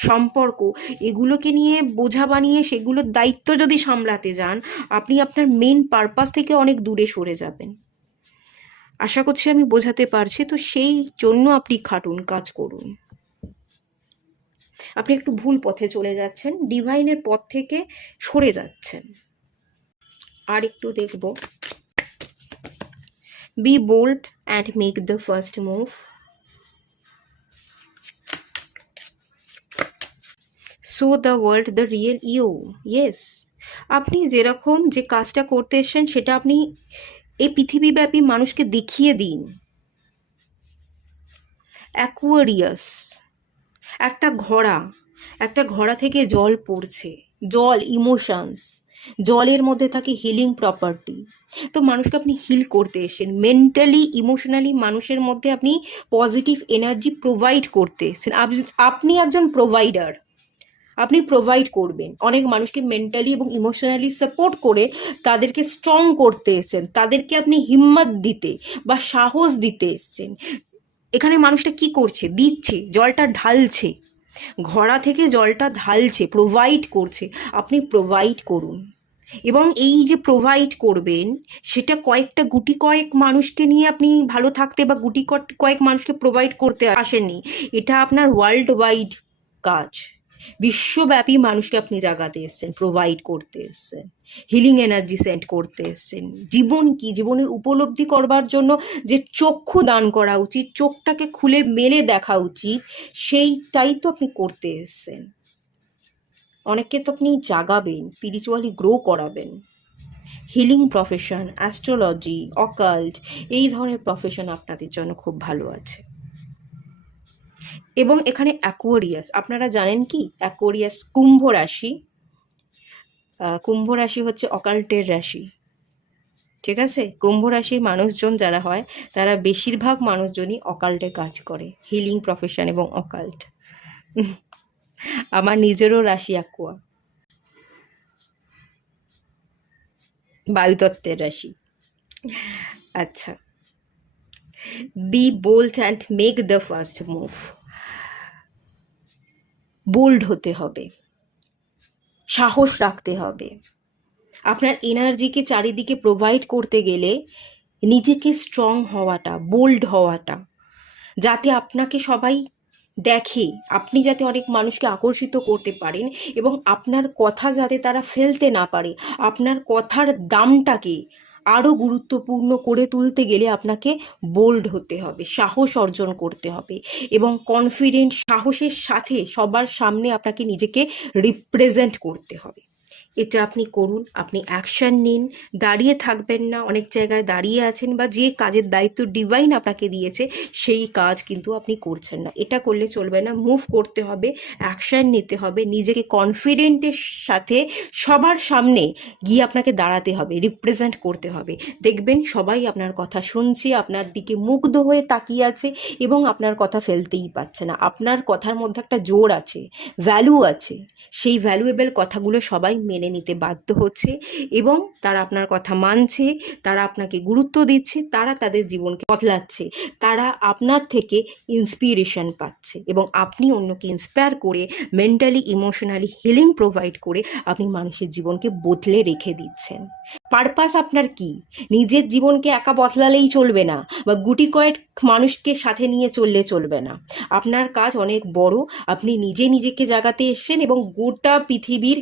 সম্পর্ক, এগুলোকে নিয়ে বোঝা বানিয়ে সেগুলোর দায়িত্ব যদি সামলাতে যান, আপনি আপনার মেন পারপাস থেকে অনেক দূরে সরে যাবেন। আশা করছি আমি বোঝাতে পারছি। তো সেই জন্য আপনি খাটুন, কাজ করুন। আপনি একটু ভুল পথে চলে যাচ্ছেন, ডিভাইনের পথ থেকে সরে যাচ্ছেন। আর একটু দেখব, be bold and make the first move. Show the world the real you. Yes, আপনি যেরকম যে কাজটা করতে এসেছেন সেটা আপনি এই পৃথিবীব্যাপী মানুষকে দেখিয়ে দিন। অ্যাকুয়ারিয়াস, একটা ঘোড়া থেকে জল পড়ছে, জল ইমোশনস, জলের মধ্যে থাকে হিলিং প্রপার্টি। তো মানুষকে আপনি হিল করতে এসেছেন, মেন্টালি ইমোশনালি মানুষের মধ্যে আপনি পজিটিভ এনার্জি প্রোভাইড করতে এসেছেন। আপনি একজন প্রোভাইডার, আপনি প্রোভাইড করবেন অনেক মানুষকে মেন্টালি এবং ইমোশনালি সাপোর্ট করে তাদেরকে স্ট্রং করতে এসেছেন, তাদেরকে আপনি হিম্মত দিতে বা সাহস দিতে এসেছেন। এখানে মানুষটা কি করছে? দিচ্ছে, জলটা ঢালছে, ঘোড়া থেকে জলটা ঢালছে, প্রোভাইড করছে। আপনি প্রোভাইড করুন, এবং এই যে প্রোভাইড করবেন সেটা কয়েকটা গুটি কয়েক মানুষকে নিয়ে আপনি ভালো থাকতে বা গুটি কয়েক মানুষকে প্রোভাইড করতে আসেননি। এটা আপনার ওয়ার্ল্ড ওয়াইড কাজ, বিশ্বব্যাপী মানুষকে আপনি জাগাতে এসছেন, প্রোভাইড করতে এসছেন, হিলিং এনার্জি সেন্ড করতে এসছেন। জীবন কি, জীবনের উপলব্ধি করবার জন্য যে চক্ষু দান করা উচিত, চোখটাকে খুলে মেলে দেখা উচিত, সেইটাই তো আপনি করতে এসছেন। অনেককে তো আপনি জাগাবেন, স্পিরিচুয়ালি গ্রো করাবেন। হিলিং প্রফেশন, অ্যাস্ট্রোলজি, অকাল্ট, এই ধরনের প্রফেশন আপনাদের জন্য খুব ভালো আছে। এবং এখানে অ্যাকোয়ারিয়াস, আপনারা জানেন কি অ্যাকোয়ারিয়াস কুম্ভ রাশি, কুম্ভ রাশি হচ্ছে অকাল্টের রাশি, ঠিক আছে? কুম্ভ রাশির মানুষজন যারা হয় তারা বেশিরভাগ মানুষজনই অকাল্টে কাজ করে, হিলিং প্রফেশন এবং অকাল্ট। আমার নিজেরও রাশি অ্যাকোয়া, বায়ুতত্ত্বের রাশি। আচ্ছা, be bold and make the first move. Bold হতে হবে, সাহস রাখতে হবে। আপনার এনার্জিকে চারিদিকে প্রোভাইড করতে গেলে নিজেকে স্ট্রং হওয়াটা, বোল্ড হওয়াটা, যাতে আপনাকে সবাই দেখে, আপনি যাতে অনেক মানুষকে আকর্ষিত করতে পারেন এবং আপনার কথা যাতে তারা ফেলতে না পারে। আপনার কথার দামটাকে আরও গুরুত্বপূর্ণ করে তুলতে গেলে আপনাকে বোল্ড হতে হবে, সাহস অর্জন করতে হবে এবং কনফিডেন্ট সাহসের সাথে সবার সামনে আপনাকে নিজেকে রিপ্রেজেন্ট করতে হবে। এটা আপনি করুন, আপনি অ্যাকশন নিন, দাঁড়িয়ে থাকবেন না। অনেক জায়গায় দাঁড়িয়ে আছেন বা যে কাজের দায়িত্ব ডিভাইন আপনাকে দিয়েছে সেই কাজ কিন্তু আপনি করছেন না। এটা করলে চলবে না, মুভ করতে হবে, অ্যাকশন নিতে হবে, নিজেকে কনফিডেন্টের সাথে সবার সামনে গিয়ে আপনাকে দাঁড়াতে হবে, রিপ্রেজেন্ট করতে হবে। দেখবেন সবাই আপনার কথা শুনছে, আপনার দিকে মুগ্ধ হয়ে তাকিয়ে আছে এবং আপনার কথা ফেলতেই পারছে না। আপনার কথার মধ্যে একটা জোর আছে, ভ্যালু আছে, সেই ভ্যালুয়েবল কথাগুলো সবাই মেনে নিতে বাধ্য হচ্ছে এবং তারা আপনার কথা মানছে, তারা আপনাকে গুরুত্ব দিচ্ছে, তারা তাদের জীবনকে বদলাচ্ছে, তারা আপনার থেকে ইন্সপিরেশন পাচ্ছে এবং আপনি অন্যকে ইন্সপায়ার করে মেন্টালি ইমোশনালি হিলিং প্রোভাইড করে আপনি মানুষের জীবনকে বদলে রেখে দিচ্ছেন। পারপাস আপনার কি? নিজের জীবনকে একা বদলালেই চলবে না বা গুটি কয়েক মানুষকে সাথে নিয়ে চললে চলবে না। আপনার কাজ অনেক বড়, আপনি নিজেকে জাগাতে এসছেন এবং গোটা পৃথিবীর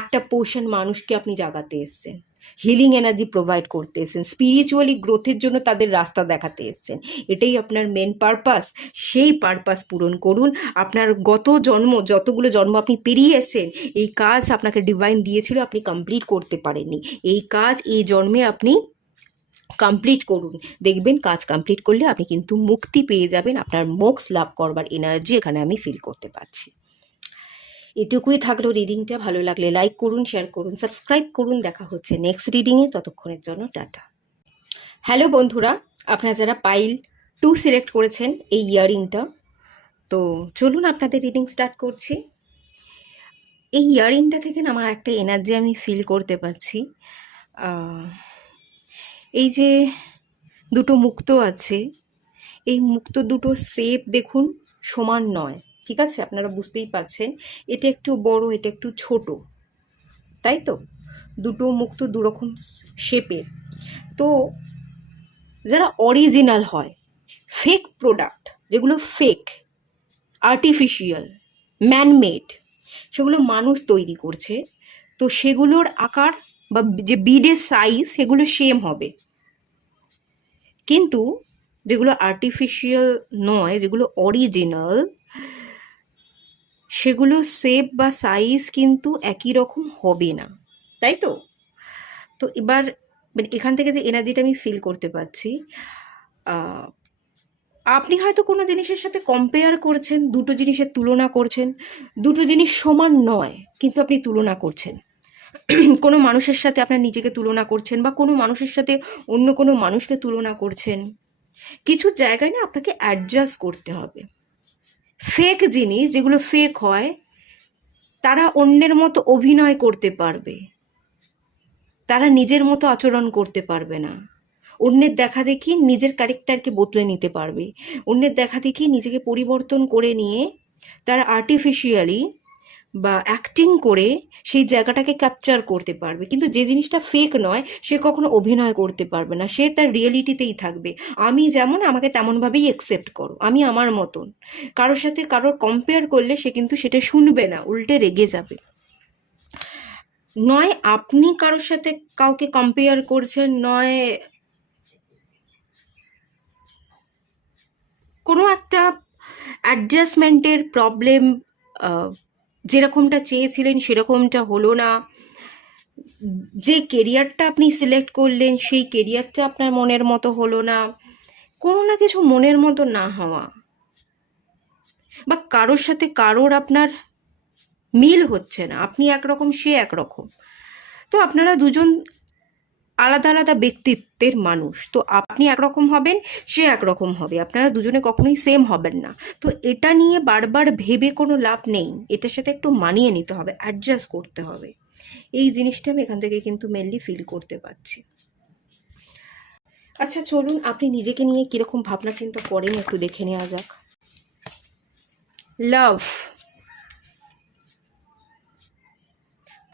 একটা পোর্শন মানুষকে আপনি জাগাতে এসছেন, হিলিং এনার্জি প্রোভাইড করতে এসছেন, স্পিরিচুয়ালি গ্রোথের জন্য তাদের রাস্তা দেখাতে এসছেন। এটাই আপনার মেন পারপাস। সেই পারপাস পূরণ করুন। আপনার গত জন্ম, যতগুলো জন্ম আপনি পেরিয়ে এসছেন, এই কাজ আপনাকে ডিভাইন দিয়েছিল, আপনি কমপ্লিট করতে পারেননি। এই কাজ এই জন্মে আপনি কমপ্লিট করুন। দেখবেন কাজ কমপ্লিট করলে আপনি কিন্তু মুক্তি পেয়ে যাবেন, আপনার মোক্ষ লাভ করবার এনার্জি এখানে আমি ফিল করতে পারছি। এটুকুই থাকলো রিডিংটা। ভালো লাগলে লাইক করুন, শেয়ার করুন, সাবস্ক্রাইব করুন। দেখা হচ্ছে নেক্সট রিডিংয়ে, ততক্ষণের জন্য টাটা। হ্যালো বন্ধুরা, আপনারা যারা পাইল 2 সিলেক্ট করেছেন এই ইয়াররিংটা, তো চলুন আপনাদের রিডিং স্টার্ট করছি। এই ইয়ারিংটা থেকে না আমার একটা এনার্জি আমি ফিল করতে পারছি। আহ, এই যে দুটো মুক্ত আছে, এই মুক্ত দুটোর শেপ দেখুন সমান নয়, ঠিক আছে? আপনারা বুঝতেই পারছেন, এটা একটু বড়, এটা একটু ছোট, তাই তো? দুটো মুক্ত দুরকম শেপের। তো যারা অরিজিনাল হয়, ফেক প্রোডাক্ট যেগুলো ফেক, আর্টিফিশিয়াল, ম্যানমেড, সেগুলো মানুষ তৈরি করছে, তো সেগুলোর আকার বা যে বিডের সাইজ সেগুলো সেম হবে। কিন্তু যেগুলো আর্টিফিশিয়াল নয়, যেগুলো অরিজিনাল, সেগুলো শেপ বা সাইজ কিন্তু একই রকম হবে না, তাই তো? তো এবার এখান থেকে যে এনার্জিটা আমি ফিল করতে পারছি, আপনি হয়তো কোনো জিনিসের সাথে কম্পেয়ার করছেন, দুটো জিনিসের তুলনা করছেন, দুটো জিনিস সমান নয় কিন্তু আপনি তুলনা করছেন। কোনো মানুষের সাথে আপনার নিজেকে তুলনা করছেন, বা কোনো মানুষের সাথে অন্য কোনো মানুষকে তুলনা করছেন। কিছু জায়গায় না আপনাকে অ্যাডজাস্ট করতে হবে। ফেক জিনিস যেগুলো ফেক হয়, তারা অন্যের মতো অভিনয় করতে পারবে, তারা নিজের মতো আচরণ করতে পারবে না। অন্যের দেখা দেখি নিজের ক্যারেক্টারকে বদলে নিতে পারবে, অন্যের দেখা দেখি নিজেকে পরিবর্তন করে নিয়ে তারা আর্টিফিশিয়ালি বা অ্যাক্টিং করে সেই জায়গাটাকে ক্যাপচার করতে পারবে। কিন্তু যে জিনিসটা ফেক নয়, সে কখনো অভিনয় করতে পারবে না, সে তার রিয়েলিটিতেই থাকবে। আমি যেমন, আমাকে তেমনভাবেই অ্যাকসেপ্ট করো, আমি আমার মতন। কারোর সাথে কারোর কম্পেয়ার করলে সে কিন্তু সেটা শুনবে না, উল্টে রেগে যাবে। নয় আপনি কারোর সাথে কাউকে কম্পেয়ার করছেন, নয় কোনো একটা অ্যাডজাস্টমেন্টের প্রবলেম, যেরকমটা চেয়েছিলেন সেরকমটা হলো না, যে কেরিয়ারটা আপনি সিলেক্ট করলেন সেই কেরিয়ারটা আপনার মনের মতো হলো না, কোনো না কিছু মনের মতো না হওয়া, বা কারোর সাথে কারোর আপনার মিল হচ্ছে না, আপনি একরকম সে একরকম। তো আপনারা দুজন আলাদা আলাদা ব্যক্তিত্বের মানুষ, তো আপনি একরকম হবেন, সে একরকম হবে, আপনারা দুজনে কখনোই সেম হবেন না। তো এটা নিয়ে বারবার ভেবে কোনো লাভ নেই, এটার সাথে একটু মানিয়ে নিতে হবে, অ্যাডজাস্ট করতে হবে। এই জিনিসটা আমি এখান থেকে কিন্তু মেনলি ফিল করতে পারছি। আচ্ছা চলুন, আপনি নিজেকে নিয়ে কিরকম ভাবনা চিন্তা করেন একটু দেখে নেওয়া যাক। লাভ,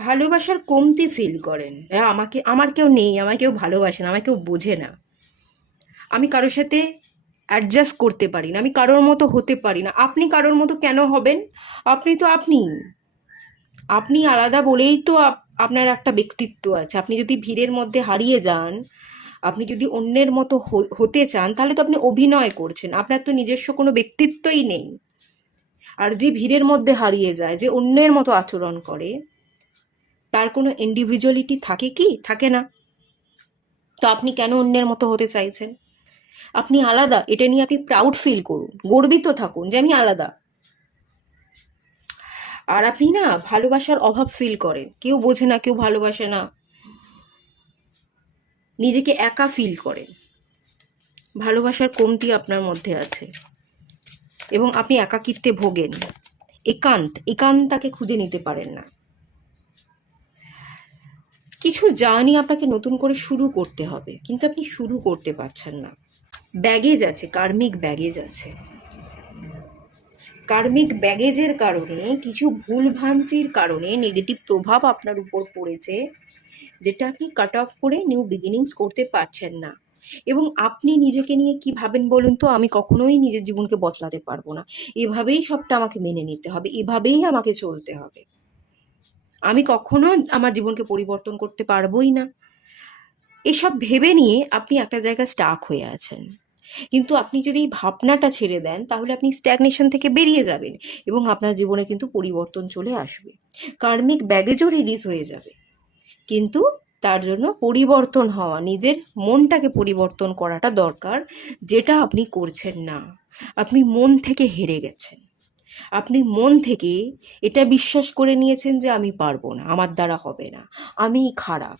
ভালোবাসার কমতি ফিল করেন। আমাকে, আমার কেউ নেই, আমাকে কেউ ভালোবাসে না, আমাকে কেউ বোঝে না, আমি কারোর সাথে অ্যাডজাস্ট করতে পারি না, আমি কারোর মতো হতে পারি না। আপনি কারোর মতো কেন হবেন? আপনি তো আপনি, আপনি আলাদা বলেই তো আপনার একটা ব্যক্তিত্ব আছে। আপনি যদি ভিড়ের মধ্যে হারিয়ে যান, আপনি যদি অন্যের মতো হতে চান, তাহলে তো আপনি অভিনয় করছেন, আপনার তো নিজস্ব কোনো ব্যক্তিত্বই নেই। আর যে ভিড়ের মধ্যে হারিয়ে যায়, যে অন্যের মতো আচরণ করে, তার কোনো ইন্ডিভিজুয়ালিটি থাকে কি? থাকে না। তো আপনি কেন অন্যের মতো হতে চাইছেন? আপনি আলাদা, এটা নিয়ে আপনি প্রাউড ফিল করুন, গর্বিত থাকুন যে আমি আলাদা। আর আপনি না ভালোবাসার অভাব ফিল করেন, কেউ বোঝে না, কেউ ভালোবাসে না, নিজেকে একা ফিল করেন, ভালোবাসার কমতি আপনার মধ্যে আছে, এবং আপনি একাকিত্বে ভোগেন, একান্তাকে খুঁজে নিতে পারেন না। কিছু জার্নি আপনাকে নতুন করে শুরু করতে হবে, কিন্তু আপনি শুরু করতে পারছেন না। ব্যাগেজ আছে, কার্মিক ব্যাগেজ আছে। কার্মিক ব্যাগেজের কারণে, কিছু ভুলভ্রান্তির কারণে নেগেটিভ প্রভাব আপনার উপর পড়েছে, যেটা আপনি কাট অফ করে নিউ বিগিনিংস করতে পারছেন না। এবং আপনি নিজেকে নিয়ে কি ভাবেন বলুন তো? আমি কখনোই নিজের জীবনকে বদলাতে পারবো না, এভাবেই সবটা আমাকে মেনে নিতে হবে, এভাবেই আমাকে চলতে হবে, আমি কখনো আমার জীবনকে পরিবর্তন করতে পারবোই না। এসব ভেবে নিয়ে আপনি একটা জায়গায় স্টাক হয়ে আছেন। কিন্তু আপনি যদি এই ভাবনাটা ছেড়ে দেন, তাহলে আপনি স্ট্যাগনেশন থেকে বেরিয়ে যাবেন, এবং আপনার জীবনে কিন্তু পরিবর্তন চলে আসবে, কার্মিক ব্যাগেজও রিলিজ হয়ে যাবে। কিন্তু তার জন্য পরিবর্তন হওয়া, নিজের মনটাকে পরিবর্তন করাটা দরকার, যেটা আপনি করছেন না। আপনি মন থেকে হেরে গেছেন, আপনি মন থেকে এটা বিশ্বাস করে নিয়েছেন যে আমি পারবো না, আমার দ্বারা হবে না, আমি খারাপ,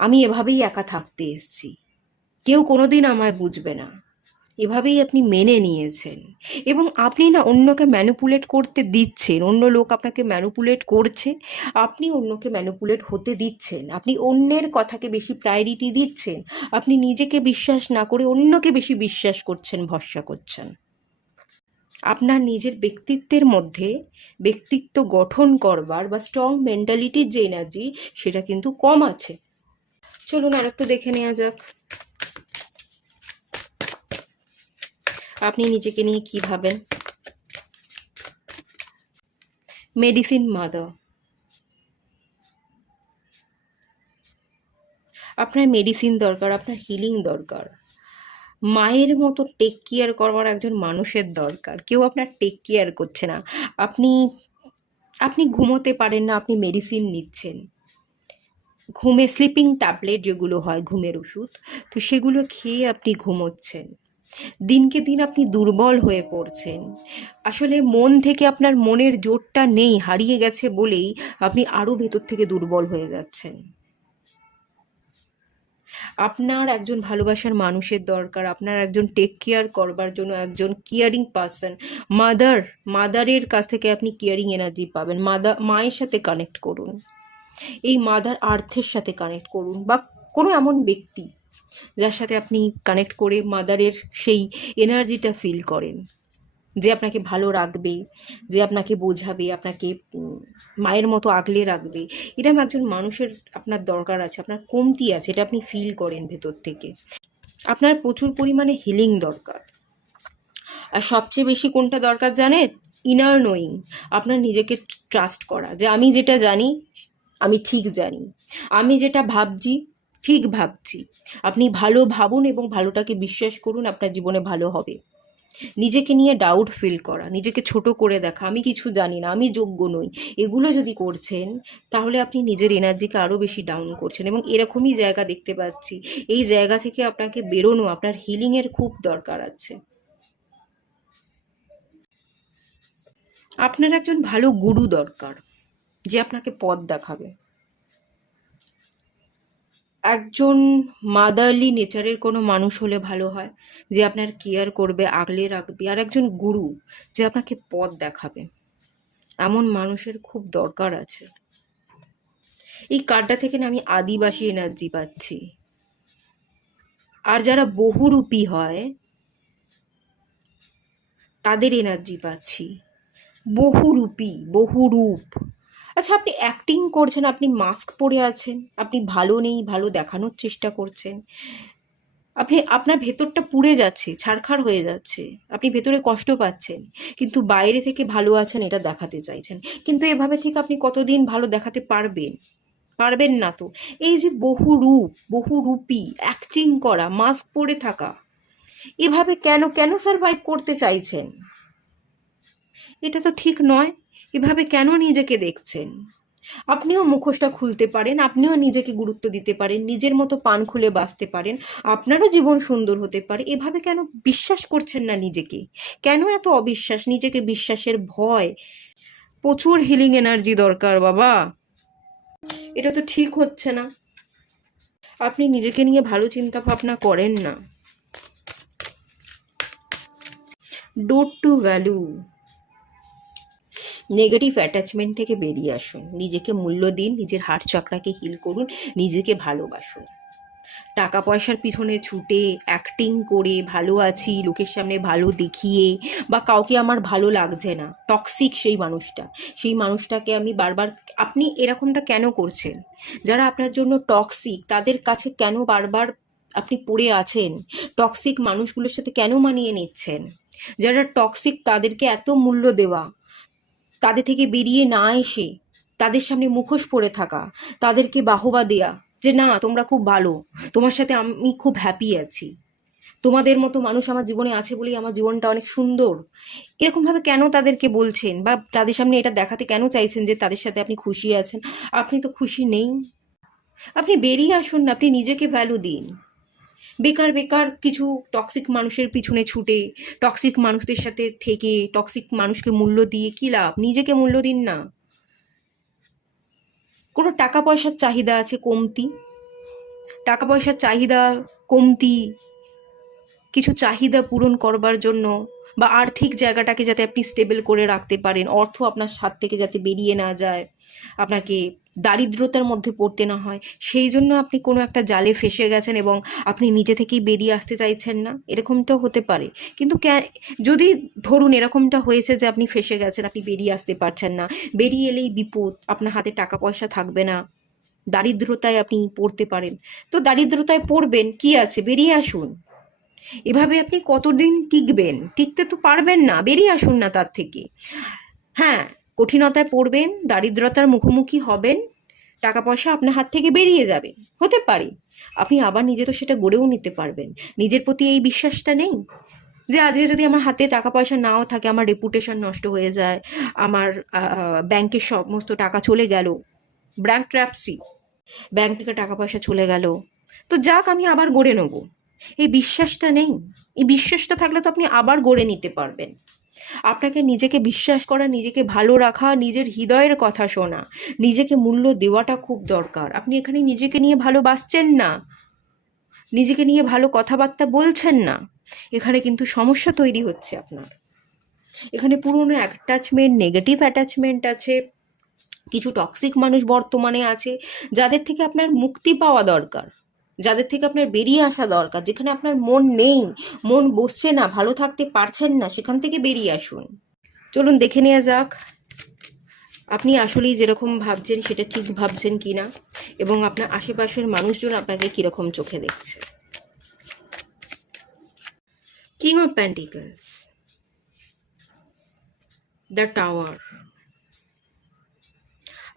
আমি এভাবেই একা থাকতে এসেছি, কেউ কোনোদিন আমায় বুঝবে না। এভাবেই আপনি মেনে নিয়েছেন, এবং আপনি না অন্যকে ম্যানিপুলেট করতে দিচ্ছেন, অন্য লোক আপনাকে ম্যানিপুলেট করছে, আপনি অন্যকে ম্যানিপুলেট হতে দিচ্ছেন, আপনি অন্যের কথাকে বেশি প্রায়োরিটি দিচ্ছেন, আপনি নিজেকে বিশ্বাস না করে অন্যকে বেশি বিশ্বাস করছেন, ভরসা করছেন। আপনার নিজের ব্যক্তিত্বের মধ্যে ব্যক্তিত্ব গঠন করবার বা স্ট্রং মেন্টালিটির যে এনার্জি, সেটা কিন্তু কম আছে। চলুন আর একটু দেখে নেওয়া যাক আপনি নিজেকে নিয়ে কি ভাবেন। মেডিসিন মাদার, আপনার মেডিসিন দরকার, আপনার হিলিং দরকার, মায়ের মতো টেক কেয়ার করবার একজন মানুষের দরকার। কেউ আপনার টেক কেয়ার করছে না। আপনি আপনি ঘুমোতে পারেন না, আপনি মেডিসিন নিচ্ছেন, ঘুমে স্লিপিং ট্যাবলেট যেগুলো হয়, ঘুমের ওষুধ, তো সেগুলো খেয়ে আপনি ঘুমোচ্ছেন। দিনকে দিন আপনি দুর্বল হয়ে পড়ছেন। আসলে মন থেকে আপনার মনের জোরটা নেই, হারিয়ে গেছে বলেই আপনি আরও ভেতর থেকে দুর্বল হয়ে যাচ্ছেন। আপনার একজন ভালোবাসার মানুষের দরকার, আপনার একজন টেক কেয়ার করবার জন্য একজন কেয়ারিং পার্সন, মাদারের কাছ থেকে আপনি কেয়ারিং এনার্জি পাবেন। মায়ের সাথে কানেক্ট করুন, এই মাদার আর্থের সাথে কানেক্ট করুন, বা কোনো এমন ব্যক্তি যার সাথে আপনি কানেক্ট করে মাদারের সেই এনার্জিটা ফিল করেন, যে আপনাকে ভালো রাখবে, যে আপনাকে বোঝাবে, আপনাকে মায়ের মতো আগলে রাখবে। এরকম একজন মানুষের আপনার দরকার আছে, আপনার কমতি আছে, এটা আপনি ফিল করেন ভেতর থেকে। আপনার প্রচুর পরিমাণে হিলিং দরকার। আর সবচেয়ে বেশি কোনটা দরকার জানেন? ইনার নোয়িং, আপনার নিজেকে ট্রাস্ট করা, যে আমি যেটা জানি আমি ঠিক জানি, আমি যেটা ভাবছি ঠিক ভাবছি। আপনি ভালো ভাবুন এবং ভালোটাকে বিশ্বাস করুন, আপনার জীবনে ভালো হবে। নিজেকে নিয়ে ডাউট ফিল করা, নিজেকে ছোট করে দেখা, আমি কিছু জানি না, আমি যোগ্য নই, এগুলো যদি করছেন তাহলে আপনি নিজের এনার্জিকে আরও বেশি ডাউন করছেন, এবং এরকমই জায়গা দেখতে পাচ্ছি। এই জায়গা থেকে আপনাকে বেরোনো, আপনার হিলিংয়ের খুব দরকার আছে। আপনার একজন ভালো গুরু দরকার, যে আপনাকে পথ দেখাবে। একজন মাদারলি নেচারের কোনো মানুষ হলে ভালো হয়, যে আপনার কেয়ার করবে, আগলে রাখবে, আর একজন গুরু যে আপনাকে পথ দেখাবে। এমন মানুষের খুব দরকার আছে। এই কার্ডটা থেকে না আমি আদিবাসী এনার্জি পাচ্ছি। আর যারা বহুরূপী হয় তাদের এনার্জি পাচ্ছি। বহুরূপী, বহুরূপ। আচ্ছা, আপনি অ্যাক্টিং করছেন, আপনি মাস্ক পরে আছেন, আপনি ভালো নেই, ভালো দেখানোর চেষ্টা করছেন, আপনার ভেতরটা পুড়ে যাচ্ছে, ছারখার হয়ে যাচ্ছে, আপনি ভেতরে কষ্ট পাচ্ছেন, কিন্তু বাইরে থেকে ভালো আছেন এটা দেখাতে চাইছেন। কিন্তু এভাবে ঠিক আপনি কতদিন ভালো দেখাতে পারবেন? পারবেন না তো। এই যে বহুরূপী অ্যাক্টিং করা, মাস্ক পরে থাকা, এভাবে কেন কেন সারভাইভ করতে চাইছেন? এটা তো ঠিক নয়। এভাবে কেন নিজেকে দেখছেন? আপনিও মুখোশটা খুলতে পারেন, আপনিও নিজেকে গুরুত্ব দিতে পারেন, নিজের মতো পান খুলে বাঁচতে পারেন, আপনারও জীবন সুন্দর হতে পারে। এভাবে কেন বিশ্বাস করছেন না নিজেকে? কেন এত অবিশ্বাস, নিজেকে বিশ্বাসের ভয়? প্রচুর হিলিং এনার্জি দরকার বাবা, এটা তো ঠিক হচ্ছে না। আপনি নিজেকে নিয়ে ভালো চিন্তা ভাবনা করেন না। Don't to value, negative attachment থেকে বেরিয়ে আসুন, নিজেকে মূল্য দিন, নিজের হার্ট চক্রাকে হিল করুন, নিজেকে ভালোবাসুন। টাকা পয়সার পিছনে ছুটে অ্যাক্টিং করে ভালো আছি লোকের সামনে ভালো দেখিয়ে, বা কাউকে আমার ভালো লাগছে না, টক্সিক সেই মানুষটাকে আমি বারবার, আপনি এরকমটা কেন করছেন? যারা আপনার জন্য টক্সিক তাদের কাছে কেন বারবার আপনি পড়ে আছেন? টক্সিক মানুষগুলোর সাথে কেন মানিয়ে নিচ্ছেন? যারা টক্সিক তাদেরকে এত মূল্য দেওয়া, তাদের থেকে বেরিয়ে না এসে তাদের সামনে মুখোশ পরে থাকা, তাদেরকে বাহবা দেয়া, যে না তোমরা খুব ভালো, তোমার সাথে আমি খুব হ্যাপি আছি, তোমাদের মতো মানুষ আমার জীবনে আছে বলেই আমার জীবনটা অনেক সুন্দর, এরকমভাবে কেন তাদেরকে বলছেন, বা তাদের সামনে এটা দেখাতে কেন চাইছেন যে তাদের সাথে আপনি খুশি আছেন? আপনি তো খুশি নেই। আপনি বেরিয়ে আসুন না, আপনি নিজেকে ভ্যালু দিন। বেকার বেকার কিছু টক্সিক মানুষের পিছনে ছুটে, টক্সিক মানুষদের সাথে থেকে, টক্সিক মানুষকে মূল্য দিয়ে কী লাভ? নিজেকে মূল্য দিন না। কোনো টাকা পয়সার চাহিদা আছে কমতি, টাকা পয়সার চাহিদা কমতি, কিছু চাহিদা পূরণ করবার জন্য, বা আর্থিক জায়গাটাকে যাতে আপনি স্টেবল করে রাখতে পারেন, অর্থ আপনার হাত থেকে যাতে বেরিয়ে না যায়, আপনাকে দারিদ্রতার মধ্যে পড়তে না হয়, সেই জন্য আপনি কোনো একটা জালে ফেঁসে গেছেন এবং আপনি নিজে থেকেই বেরিয়ে আসতে চাইছেন না, এরকমটাও হতে পারে। কিন্তু যদি ধরুন এরকমটা হয়েছে যে আপনি ফেঁসে গেছেন, আপনি বেরিয়ে আসতে পারছেন না, বেরিয়ে এলেই বিপদ, আপনার হাতে টাকা পয়সা থাকবে না, দারিদ্রতায় আপনি পড়তে পারেন, তো দারিদ্রতায় পড়বেন, কি আছে, বেরিয়ে আসুন। এভাবে আপনি কতদিন টিকবেন? টিকতে তো পারবেন না, বেরিয়ে আসুন না তার থেকে। হ্যাঁ, কঠিনতায় পড়বেন, দারিদ্রতার মুখোমুখি হবেন, টাকা পয়সা আপনার হাত থেকে বেরিয়ে যাবে, হতে পারে। আপনি আবার নিজে তো সেটা গড়েও নিতে পারবেন। নিজের প্রতি এই বিশ্বাসটা নেই যে আজকে যদি আমার হাতে টাকা পয়সা নাও থাকে, আমার রেপুটেশন নষ্ট হয়ে যায়, আমার ব্যাংকের সমস্ত টাকা চলে গেল, ব্যাংকরাপসি, ব্যাংক থেকে টাকা পয়সা চলে গেল, তো যাক, আমি আবার গড়ে নেব, এই বিশ্বাসটা নেই। এই বিশ্বাসটা থাকলে তো আপনি আবার গড়ে নিতে পারবেন। আপনাকে নিজেকে বিশ্বাস করা, নিজেকে ভালো রাখা, নিজের হৃদয়ের কথা শোনা, নিজেকে মূল্য দেওয়াটা খুব দরকার। আপনি এখানে নিজেকে নিয়ে ভালোবাসছেন না, নিজেকে নিয়ে ভালো কথাবার্তা বলছেন না, এখানে কিন্তু সমস্যা তৈরি হচ্ছে আপনার। এখানে পুরনো অ্যাটাচমেন্ট, নেগেটিভ অ্যাটাচমেন্ট আছে, কিছু টক্সিক মানুষ বর্তমানে আছে, যাদের থেকে আপনার মুক্তি পাওয়া দরকার, যাদের থেকে আপনার বেরিয়ে আসা দরকার। যেখানে আপনার মন নেই, মন বসছে না, ভালো থাকতে পারছেন না, সেখান থেকে বেরিয়ে আসুন। চলুন দেখে নেওয়া যাক আপনি আসলেই যেরকম ভাবছেন সেটা ঠিক ভাবছেন কি না, এবং আপনার আশেপাশের মানুষজন আপনাকে কীরকম চোখে দেখছে। King of pentacles, the tower.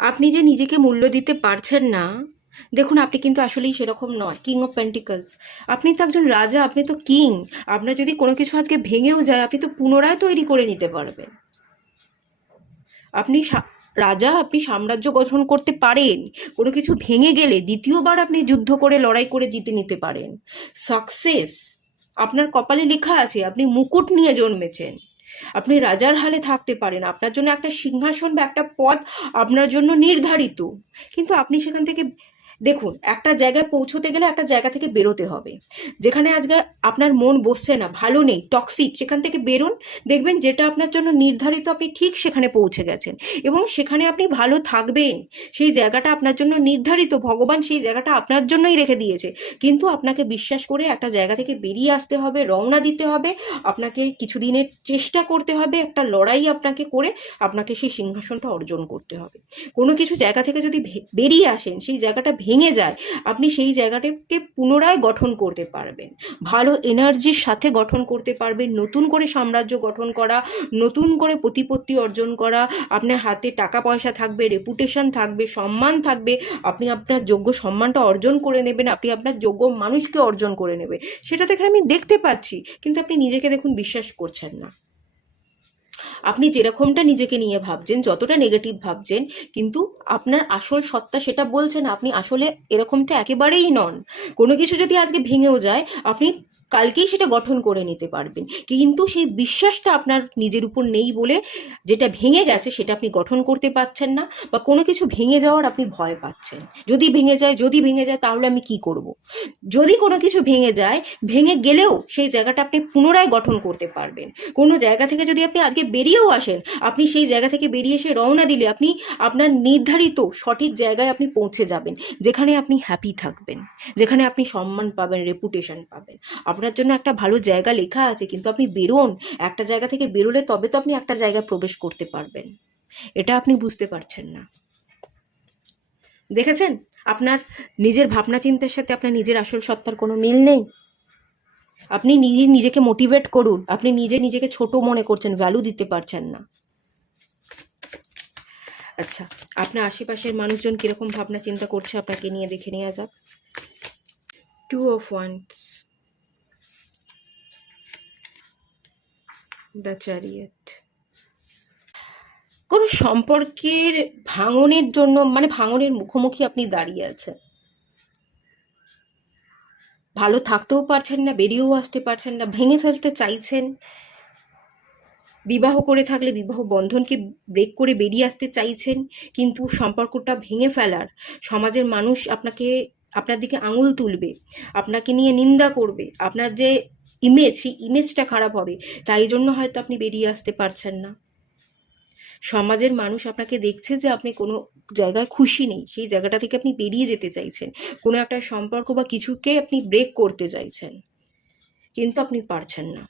আপনি যে নিজেকে মূল্য দিতে পারছেন না, দেখুন আপনি কিন্তু আসলেই সেরকম নয়। কিং অফ পেন্টিকলস, আপনি তো একজন রাজা, আপনি তো কিং। আপনার যদি কোনো কিছু আজকে ভেঙেও যায়, আপনি তো পুনরায় তৈরি করে নিতে পারবেন। আপনি রাজা, আপনি সাম্রাজ্য গঠন করতে পারেন। কোনো কিছু ভেঙে গেলে দ্বিতীয়বার আপনি যুদ্ধ করে লড়াই করে জিতে নিতে পারেন। সাকসেস আপনার কপালে লেখা আছে, আপনি মুকুট নিয়ে জন্মেছেন, আপনি রাজার হালে থাকতে পারেন, আপনার জন্য একটা সিংহাসন বা একটা পদ আপনার জন্য নির্ধারিত। কিন্তু আপনি সেখান থেকে, দেখুন, একটা জায়গায় পৌঁছতে গেলে একটা জায়গা থেকে বেরোতে হবে। যেখানে আজকে আপনার মন বসছে না, ভালো নেই, টক্সিক, সেখান থেকে বেরোন। দেখবেন যেটা আপনার জন্য নির্ধারিত, আপনি ঠিক সেখানে পৌঁছে গেছেন এবং সেখানে আপনি ভালো থাকবেন। সেই জায়গাটা আপনার জন্য নির্ধারিত, ভগবান সেই জায়গাটা আপনার জন্যই রেখে দিয়েছে। কিন্তু আপনাকে বিশ্বাস করে একটা জায়গা থেকে বেরিয়ে আসতে হবে, রওনা দিতে হবে, আপনাকে কিছুদিনের চেষ্টা করতে হবে, একটা লড়াই আপনাকে করে আপনাকে সেই সিংহাসনটা অর্জন করতে হবে। কোনো কিছু জায়গা থেকে যদি বেরিয়ে আসেন, সেই জায়গাটা ভেঙে যায়, আপনি সেই জায়গাটাকে পুনরায় গঠন করতে পারবেন, ভালো এনার্জির সাথে গঠন করতে পারবেন, নতুন করে সাম্রাজ্য গঠন করা, নতুন করে প্রতিপত্তি অর্জন করা, আপনার হাতে টাকা পয়সা থাকবে, রেপুটেশন থাকবে, সম্মান থাকবে, আপনি আপনার যোগ্য সম্মানটা অর্জন করে নেবেন, আপনি আপনার যোগ্য মানুষকে অর্জন করে নেবেন। সেটা তো এখানে আমি দেখতে পাচ্ছি, কিন্তু আপনি নিজেকে দেখুন বিশ্বাস করছেন না। আপনি যেরকমটা নিজেকে নিয়ে ভাবছেন, যতটা নেগেটিভ ভাবছেন, কিন্তু আপনার আসল সত্তা সেটা বলছে না। আপনি আসলে এরকমটা একেবারেই নন। কোনো কিছু যদি আজকে ভেঙেও যায়, আপনি কালকেই সেটা গঠন করে নিতে পারবেন, কিন্তু সেই বিশ্বাসটা আপনার নিজের উপর নেই বলে যেটা ভেঙে গেছে সেটা আপনি গঠন করতে পারছেন না, বা কোনো কিছু ভেঙে যাওয়ার আপনি ভয় পাচ্ছেন। যদি ভেঙে যায়, যদি ভেঙে যায়, তাহলে আমি কি করব? যদি কোনো কিছু ভেঙে যায়, ভেঙে গেলেও সেই জায়গাটা আপনি পুনরায় গঠন করতে পারবেন। কোনো জায়গা থেকে যদি আপনি আজকে বেরিয়েও আসেন, আপনি সেই জায়গা থেকে বেরিয়ে এসে রওনা দিলে আপনি আপনার নির্ধারিত সঠিক জায়গায় আপনি পৌঁছে যাবেন, যেখানে আপনি হ্যাপি থাকবেন, যেখানে আপনি সম্মান পাবেন, রেপুটেশন পাবেন। আপনার জন্য একটা ভালো জায়গা লেখা আছে, কিন্তু আপনি বেরোন। একটা জায়গা থেকে বেরোলে তবে তো আপনি একটা জায়গায় প্রবেশ করতে পারবেন। এটা আপনি বুঝতে পারছেন না। দেখেছেন, আপনার নিজের ভাবনা চিন্তার সাথে আপনার নিজের আসল সত্তার কোনো মিল নেই। আপনি নিজেকে মোটিভেট করুন। আপনি নিজেকে ছোট মনে করছেন, ভ্যালু দিতে পারছেন না। আচ্ছা, আপনার আশেপাশের মানুষজন কিরকম ভাবনা চিন্তা করছে আপনাকে নিয়ে, দেখে নেওয়া যাক। 2 of Wands, দ্য চ্যারিয়ট। কোনো সম্পর্কের ভাঙনের জন্য, মানে ভাঙনের মুখোমুখি আপনি দাঁড়িয়ে আছেন। ভালো থাকতেও পারছেন না, বেরিয়েও আসতে পারছেন না, ভেঙে ফেলতে চাইছেন। বিবাহ করে থাকলে বিবাহ বন্ধনকে ব্রেক করে বেরিয়ে আসতে চাইছেন, কিন্তু সম্পর্কটা ভেঙে ফেলার, সমাজের মানুষ আপনার দিকে আঙুল তুলবে, আপনাকে নিয়ে নিন্দা করবে, আপনার যে ইমেজ, সেই ইমেজটা খারাপ হবে, তাই জন্য হয়তো আপনি বেরিয়ে আসতে পারছেন না। সমাজের মানুষ আপনাকে দেখছে যে আপনি কোনো জায়গায় খুশি নেই, সেই জায়গাটা থেকে আপনি বেরিয়ে যেতে চাইছেন, কোনো একটা সম্পর্ক বা কিছুকে আপনি ব্রেক করতে চাইছেন, কিন্তু আপনি পারছেন না।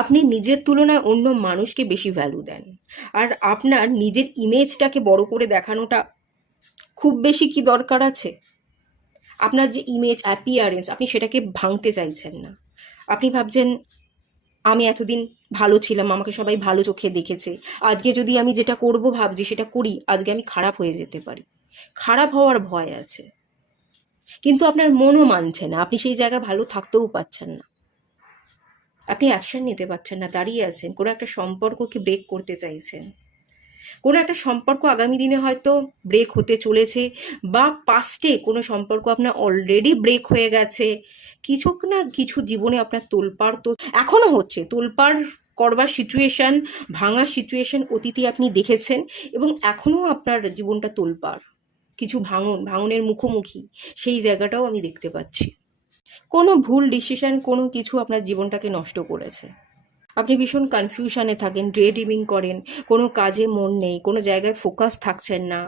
আপনি নিজের তুলনায় অন্য মানুষকে বেশি ভ্যালু দেন, আর আপনার নিজের ইমেজটাকে বড় করে দেখানোটা খুব বেশি কি দরকার আছে? আপনার যে ইমেজ অ্যাপিয়ারেন্স, আপনি সেটাকে ভাঙতে চাইছেন না। আপনি ভাবছেন আমি এতদিন ভালো ছিলাম, আমাকে সবাই ভালো চোখে দেখেছে, আজকে যদি আমি যেটা করব ভাবছি সেটা করি, আজকে আমি খারাপ হয়ে যেতে পারি, খারাপ হওয়ার ভয় আছে। কিন্তু আপনার মনও মানছে না, আপনি সেই জায়গায় ভালো থাকতেও পারছেন না, আপনি অ্যাকশন নিতে পারছেন না, দাঁড়িয়ে আছেন, কোনো একটা সম্পর্ককে ব্রেক করতে চাইছেন। কোনো একটা সম্পর্ক আগামী দিনে হয়তো ব্রেক হতে চলেছে, বা পাস্টে কোনো সম্পর্ক আপনার অলরেডি ব্রেক হয়ে গেছে, কিছু না কিছু জীবনে আপনার তোলপাড় তো এখনও হচ্ছে, তোলপাড় করবার সিচুয়েশন, ভাঙার সিচুয়েশন অতীতে আপনি দেখেছেন, এবং এখনও আপনার জীবনটা তোলপাড়, কিছু ভাঙনের মুখোমুখি, সেই জায়গাটাও আমি দেখতে পাচ্ছি। কোনো ভুল ডিসিশন কোনো কিছু আপনার জীবনটাকে নষ্ট করেছে। আপনি ভীষণ কনফিউশনে থাকেন, ডে ড্রিমিং করেন, কোনো কাজে মন নেই, কোনো জায়গায় ফোকাস থাকছেন না,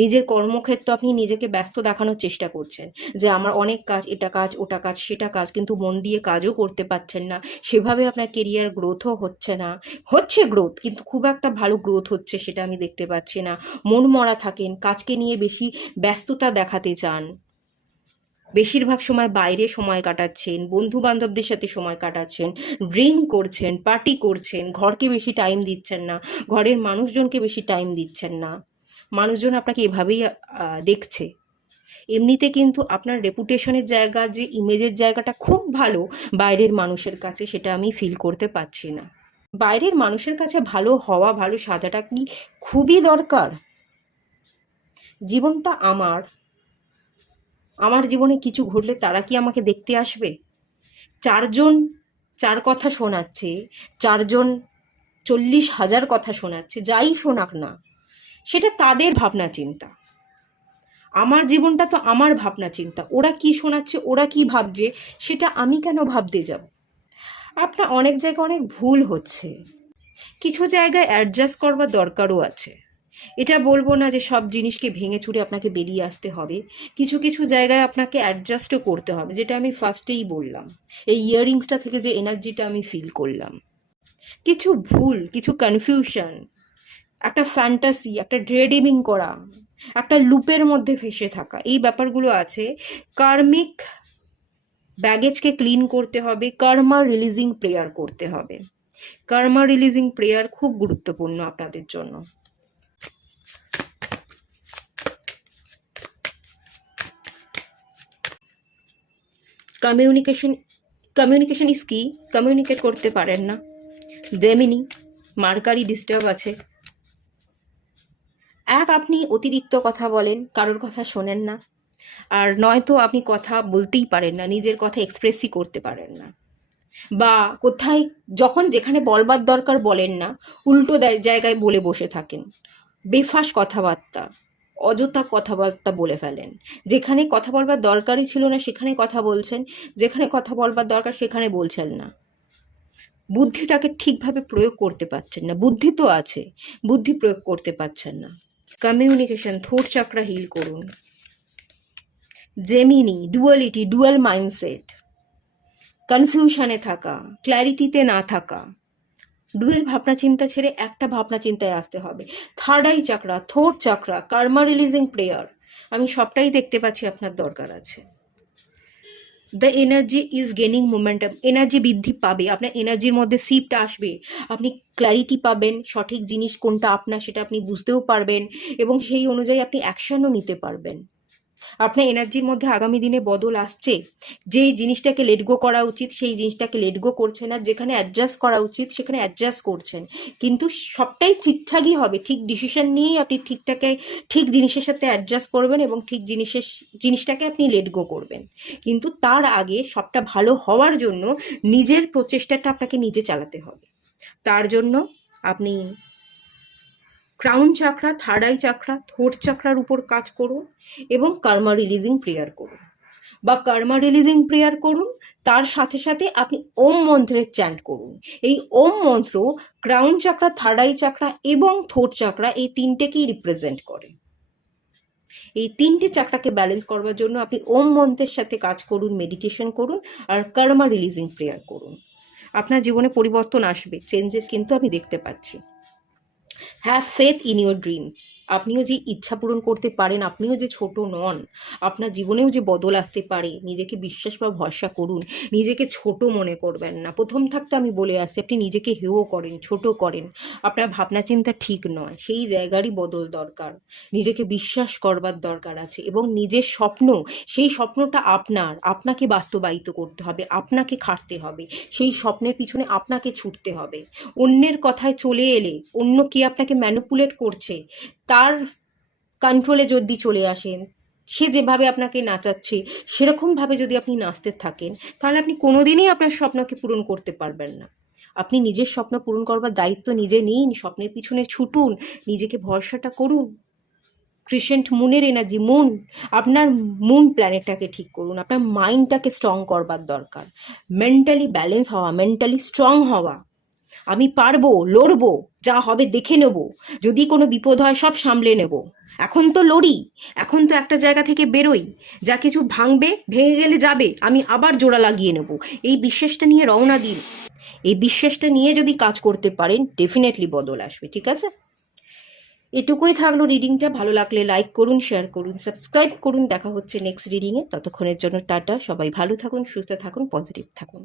নিজের কর্মক্ষেত্রে আপনি নিজেকে ব্যস্ত দেখানোর চেষ্টা করছেন যে আমার অনেক কাজ, এটা কাজ, ওটা কাজ, সেটা কাজ, কিন্তু মন দিয়ে কাজও করতে পারছেন না, সেভাবে আপনার কেরিয়ার গ্রোথও হচ্ছে না, হচ্ছে গ্রোথ কিন্তু খুব একটা ভালো গ্রোথ হচ্ছে সেটা আমি দেখতে পাচ্ছি না। মন মরা থাকেন, কাজকে নিয়ে বেশি ব্যস্ততা দেখাতে চান, বেশিরভাগ সময় বাইরে সময় কাটাচ্ছেন, বন্ধু বান্ধবদের সাথে সময় কাটাচ্ছেন, ড্রিঙ্ক করছেন, পার্টি করছেন, ঘরকে বেশি টাইম দিচ্ছেন না, ঘরের মানুষজনকে বেশি টাইম দিচ্ছেন না, মানুষজন আপনাকে এভাবেই দেখছে। এমনিতে কিন্তু আপনার রেপুটেশনের জায়গা, যে ইমেজের জায়গাটা খুব ভালো বাইরের মানুষের কাছে, সেটা আমি ফিল করতে পারছি না। বাইরের মানুষের কাছে ভালো হওয়া, ভালো সাজাটা কি খুবই দরকার? জীবনটা আমার, আমার জীবনে কিছু ঘটলে তারা কি আমাকে দেখতে আসবে? চারজন চার কথা শোনাচ্ছে, চারজন 40,000 কথা শোনাচ্ছে, যাই শোনাক না, সেটা তাদের ভাবনা চিন্তা। আমার জীবনটা তো আমার ভাবনা চিন্তা, ওরা কি শোনাচ্ছে, ওরা কি ভাবছে, সেটা আমি কেন ভাবতে যাব? আপনার অনেক জায়গায় অনেক ভুল হচ্ছে, কিছু জায়গায় অ্যাডজাস্ট করবার দরকারও আছে। এটা বলবো না যে সব জিনিসকে ভেঙে চুরে আপনাকে বেরিয়ে আসতে হবে, কিছু কিছু জায়গায় আপনাকে অ্যাডজাস্টও করতে হবে, যেটা আমি ফার্স্টেই বললাম। এই ইয়াররিংসটা থেকে যে এনার্জিটা আমি ফিল করলাম, কিছু ভুল, কিছু কনফিউশন, একটা ফ্যান্টাসি, একটা ড্রেডিমিং করা, একটা লুপের মধ্যে ফেসে থাকা, এই ব্যাপারগুলো আছে। কার্মিক ব্যাগেজকে ক্লিন করতে হবে, কার্মা রিলিজিং প্রেয়ার করতে হবে। কার্মা রিলিজিং প্রেয়ার খুব গুরুত্বপূর্ণ আপনাদের জন্য। কমিউনিকেশন, কমিউনিকেশন ইজ কি? কমিউনিকেট করতে পারেন না, জেমিনি, মার্কারি ডিস্টার্ব আছে। এক, আপনি অতিরিক্ত কথা বলেন, কারোর কথা শোনেন না, আর নয়তো আপনি কথা বলতেই পারেন না, নিজের কথা এক্সপ্রেসই করতে পারেন না, বা কোথায় যখন যেখানে বলবার দরকার বলেন না, উল্টো জায়গায় বলে বসে থাকেন, বেফাস কথাবার্তা, অযথা কথাবার্তা বলে ফেলেন, যেখানে কথা বলবার দরকারই ছিল না সেখানে কথা বলছেন, যেখানে কথা বলবার দরকার সেখানে বলছেন না, বুদ্ধিটাকে ঠিকভাবে প্রয়োগ করতে পারছেন না, বুদ্ধি তো আছে, বুদ্ধি প্রয়োগ করতে পারছেন না। কমিউনিকেশন, থোট চাকরা হিল করুন। জেমিনি, ডুয়ালিটি, ডুয়াল মাইন্ডসেট, কনফিউশনে থাকা, ক্ল্যারিটিতে না থাকা, ডুয়েল ভাবনা চিন্তা ছেড়ে একটা ভাবনা চিন্তায় আসতে হবে। Third eye চাকরা, থোট চাকরা, Karma releasing prayer, আমি সবটাই দেখতে পাচ্ছি আপনার দরকার আছে। The energy is gaining momentum, energy বৃদ্ধি পাবে, আপনার এনার্জির মধ্যে শিফট আসবে, আপনি ক্ল্যারিটি পাবেন, সঠিক জিনিস কোনটা আপনার সেটা আপনি বুঝতেও পারবেন, এবং সেই অনুযায়ী আপনি অ্যাকশনও নিতে পারবেন। আপনার এনার্জির মধ্যে আগামী দিনে বদল আসছে, যেই জিনিসটাকে লেট গো করা উচিত সেই জিনিসটাকে লেট গো করছেন, আর যেখানে অ্যাডজাস্ট করা উচিত সেখানে অ্যাডজাস্ট করছেন, কিন্তু সবটাই ঠিকঠাকই হবে, ঠিক ডিসিশন নিয়েই আপনি ঠিক জিনিসের সাথে অ্যাডজাস্ট করবেন, এবং ঠিক জিনিসটাকে আপনি লেট গো করবেন। কিন্তু তার আগে সবটা ভালো হওয়ার জন্য নিজের প্রচেষ্টাটা আপনাকে নিজে চালাতে হবে। তার জন্য আপনি ক্রাউন চাকরা, থার্ড আই চাকরা, থোট চাকরার উপর কাজ করুন, এবং কার্মা রিলিজিং প্রেয়ার করুন। বা কর্মা রিলিজিং প্রেয়ার করুন, তার সাথে সাথে আপনি ওম মন্ত্রের চ্যান্ট করুন। এই ওম মন্ত্র ক্রাউন চাকরা, থার্ড আই চাকরা এবং থ্রোট চাকরা এই তিনটেকেই রিপ্রেজেন্ট করে। এই তিনটে চাকরাকে ব্যালেন্স করবার জন্য আপনি ওম মন্ত্রের সাথে কাজ করুন, মেডিটেশন করুন আর কর্মা রিলিজিং প্রেয়ার করুন। আপনার জীবনে পরিবর্তন আসবে, চেঞ্জেস কিন্তু আমি দেখতে পাচ্ছি। Have faith in your dreams. আপনিও যে ইচ্ছা পূরণ করতে পারেন, আপনিও যে ছোট নন, আপনার জীবনেও যে বদল আসতে পারে, নিজেকে বিশ্বাস বা ভরসা করুন। নিজেকে ছোট মনে করবেন না। প্রথম থাকতে আমি বলে আসছি, আপনি নিজেকে হেয় করেন, ছোট করেন, আপনার ভাবনা চিন্তা ঠিক নয়। সেই জায়গারই বদল দরকার। নিজেকে বিশ্বাস করবার দরকার আছে এবং নিজের স্বপ্ন, সেই স্বপ্নটা আপনাকে বাস্তবায়িত করতে হবে, আপনাকে খাটতে হবে, সেই স্বপ্নের পিছনে আপনাকে ছুটতে হবে। অন্যের কথায় চলে এলে, অন্য কে আপনাকে ম্যানিপুলেট করছে তার কন্ট্রোলে যদি চলে আসেন, সে যেভাবে আপনাকে নাচাচ্ছে সেরকমভাবে যদি আপনি নাচতে থাকেন, তাহলে আপনি কোনোদিনই আপনার স্বপ্নকে পূরণ করতে পারবেন না। আপনি নিজের স্বপ্ন পূরণ করবার দায়িত্ব নিজে নিন, স্বপ্নের পিছনে ছুটুন, নিজেকে ভরসাটা করুন। ক্রিসেন্ট মুনের এনার্জি, মুন, আপনার মুন প্ল্যানেটটাকে ঠিক করুন, আপনার মাইন্ডটাকে স্ট্রং করবার দরকার। মেন্টালি ব্যালেন্স হওয়া, মেন্টালি স্ট্রং হওয়া। আমি পারবো, লড়বো, যা হবে দেখে নেব, যদি কোনো বিপদ হয় সব সামলে নেব। এখন তো লড়ি, এখন তো একটা জায়গা থেকে বেরোই, যা কিছু ভাঙবে, ভেঙে গেলে যাবে, আমি আবার জোড়া লাগিয়ে নেব। এই বিশ্বাসটা নিয়ে রওনা দিন। এই বিশ্বাসটা নিয়ে যদি কাজ করতে পারেন, ডেফিনেটলি বদল আসবে। ঠিক আছে, এটুকুই থাকলো রিডিংটা। ভালো লাগলে লাইক করুন, শেয়ার করুন, সাবস্ক্রাইব করুন। দেখা হচ্ছে নেক্সট রিডিংয়ে। ততক্ষণের জন্য টাটা। সবাই ভালো থাকুন, সুস্থ থাকুন, পজিটিভ থাকুন।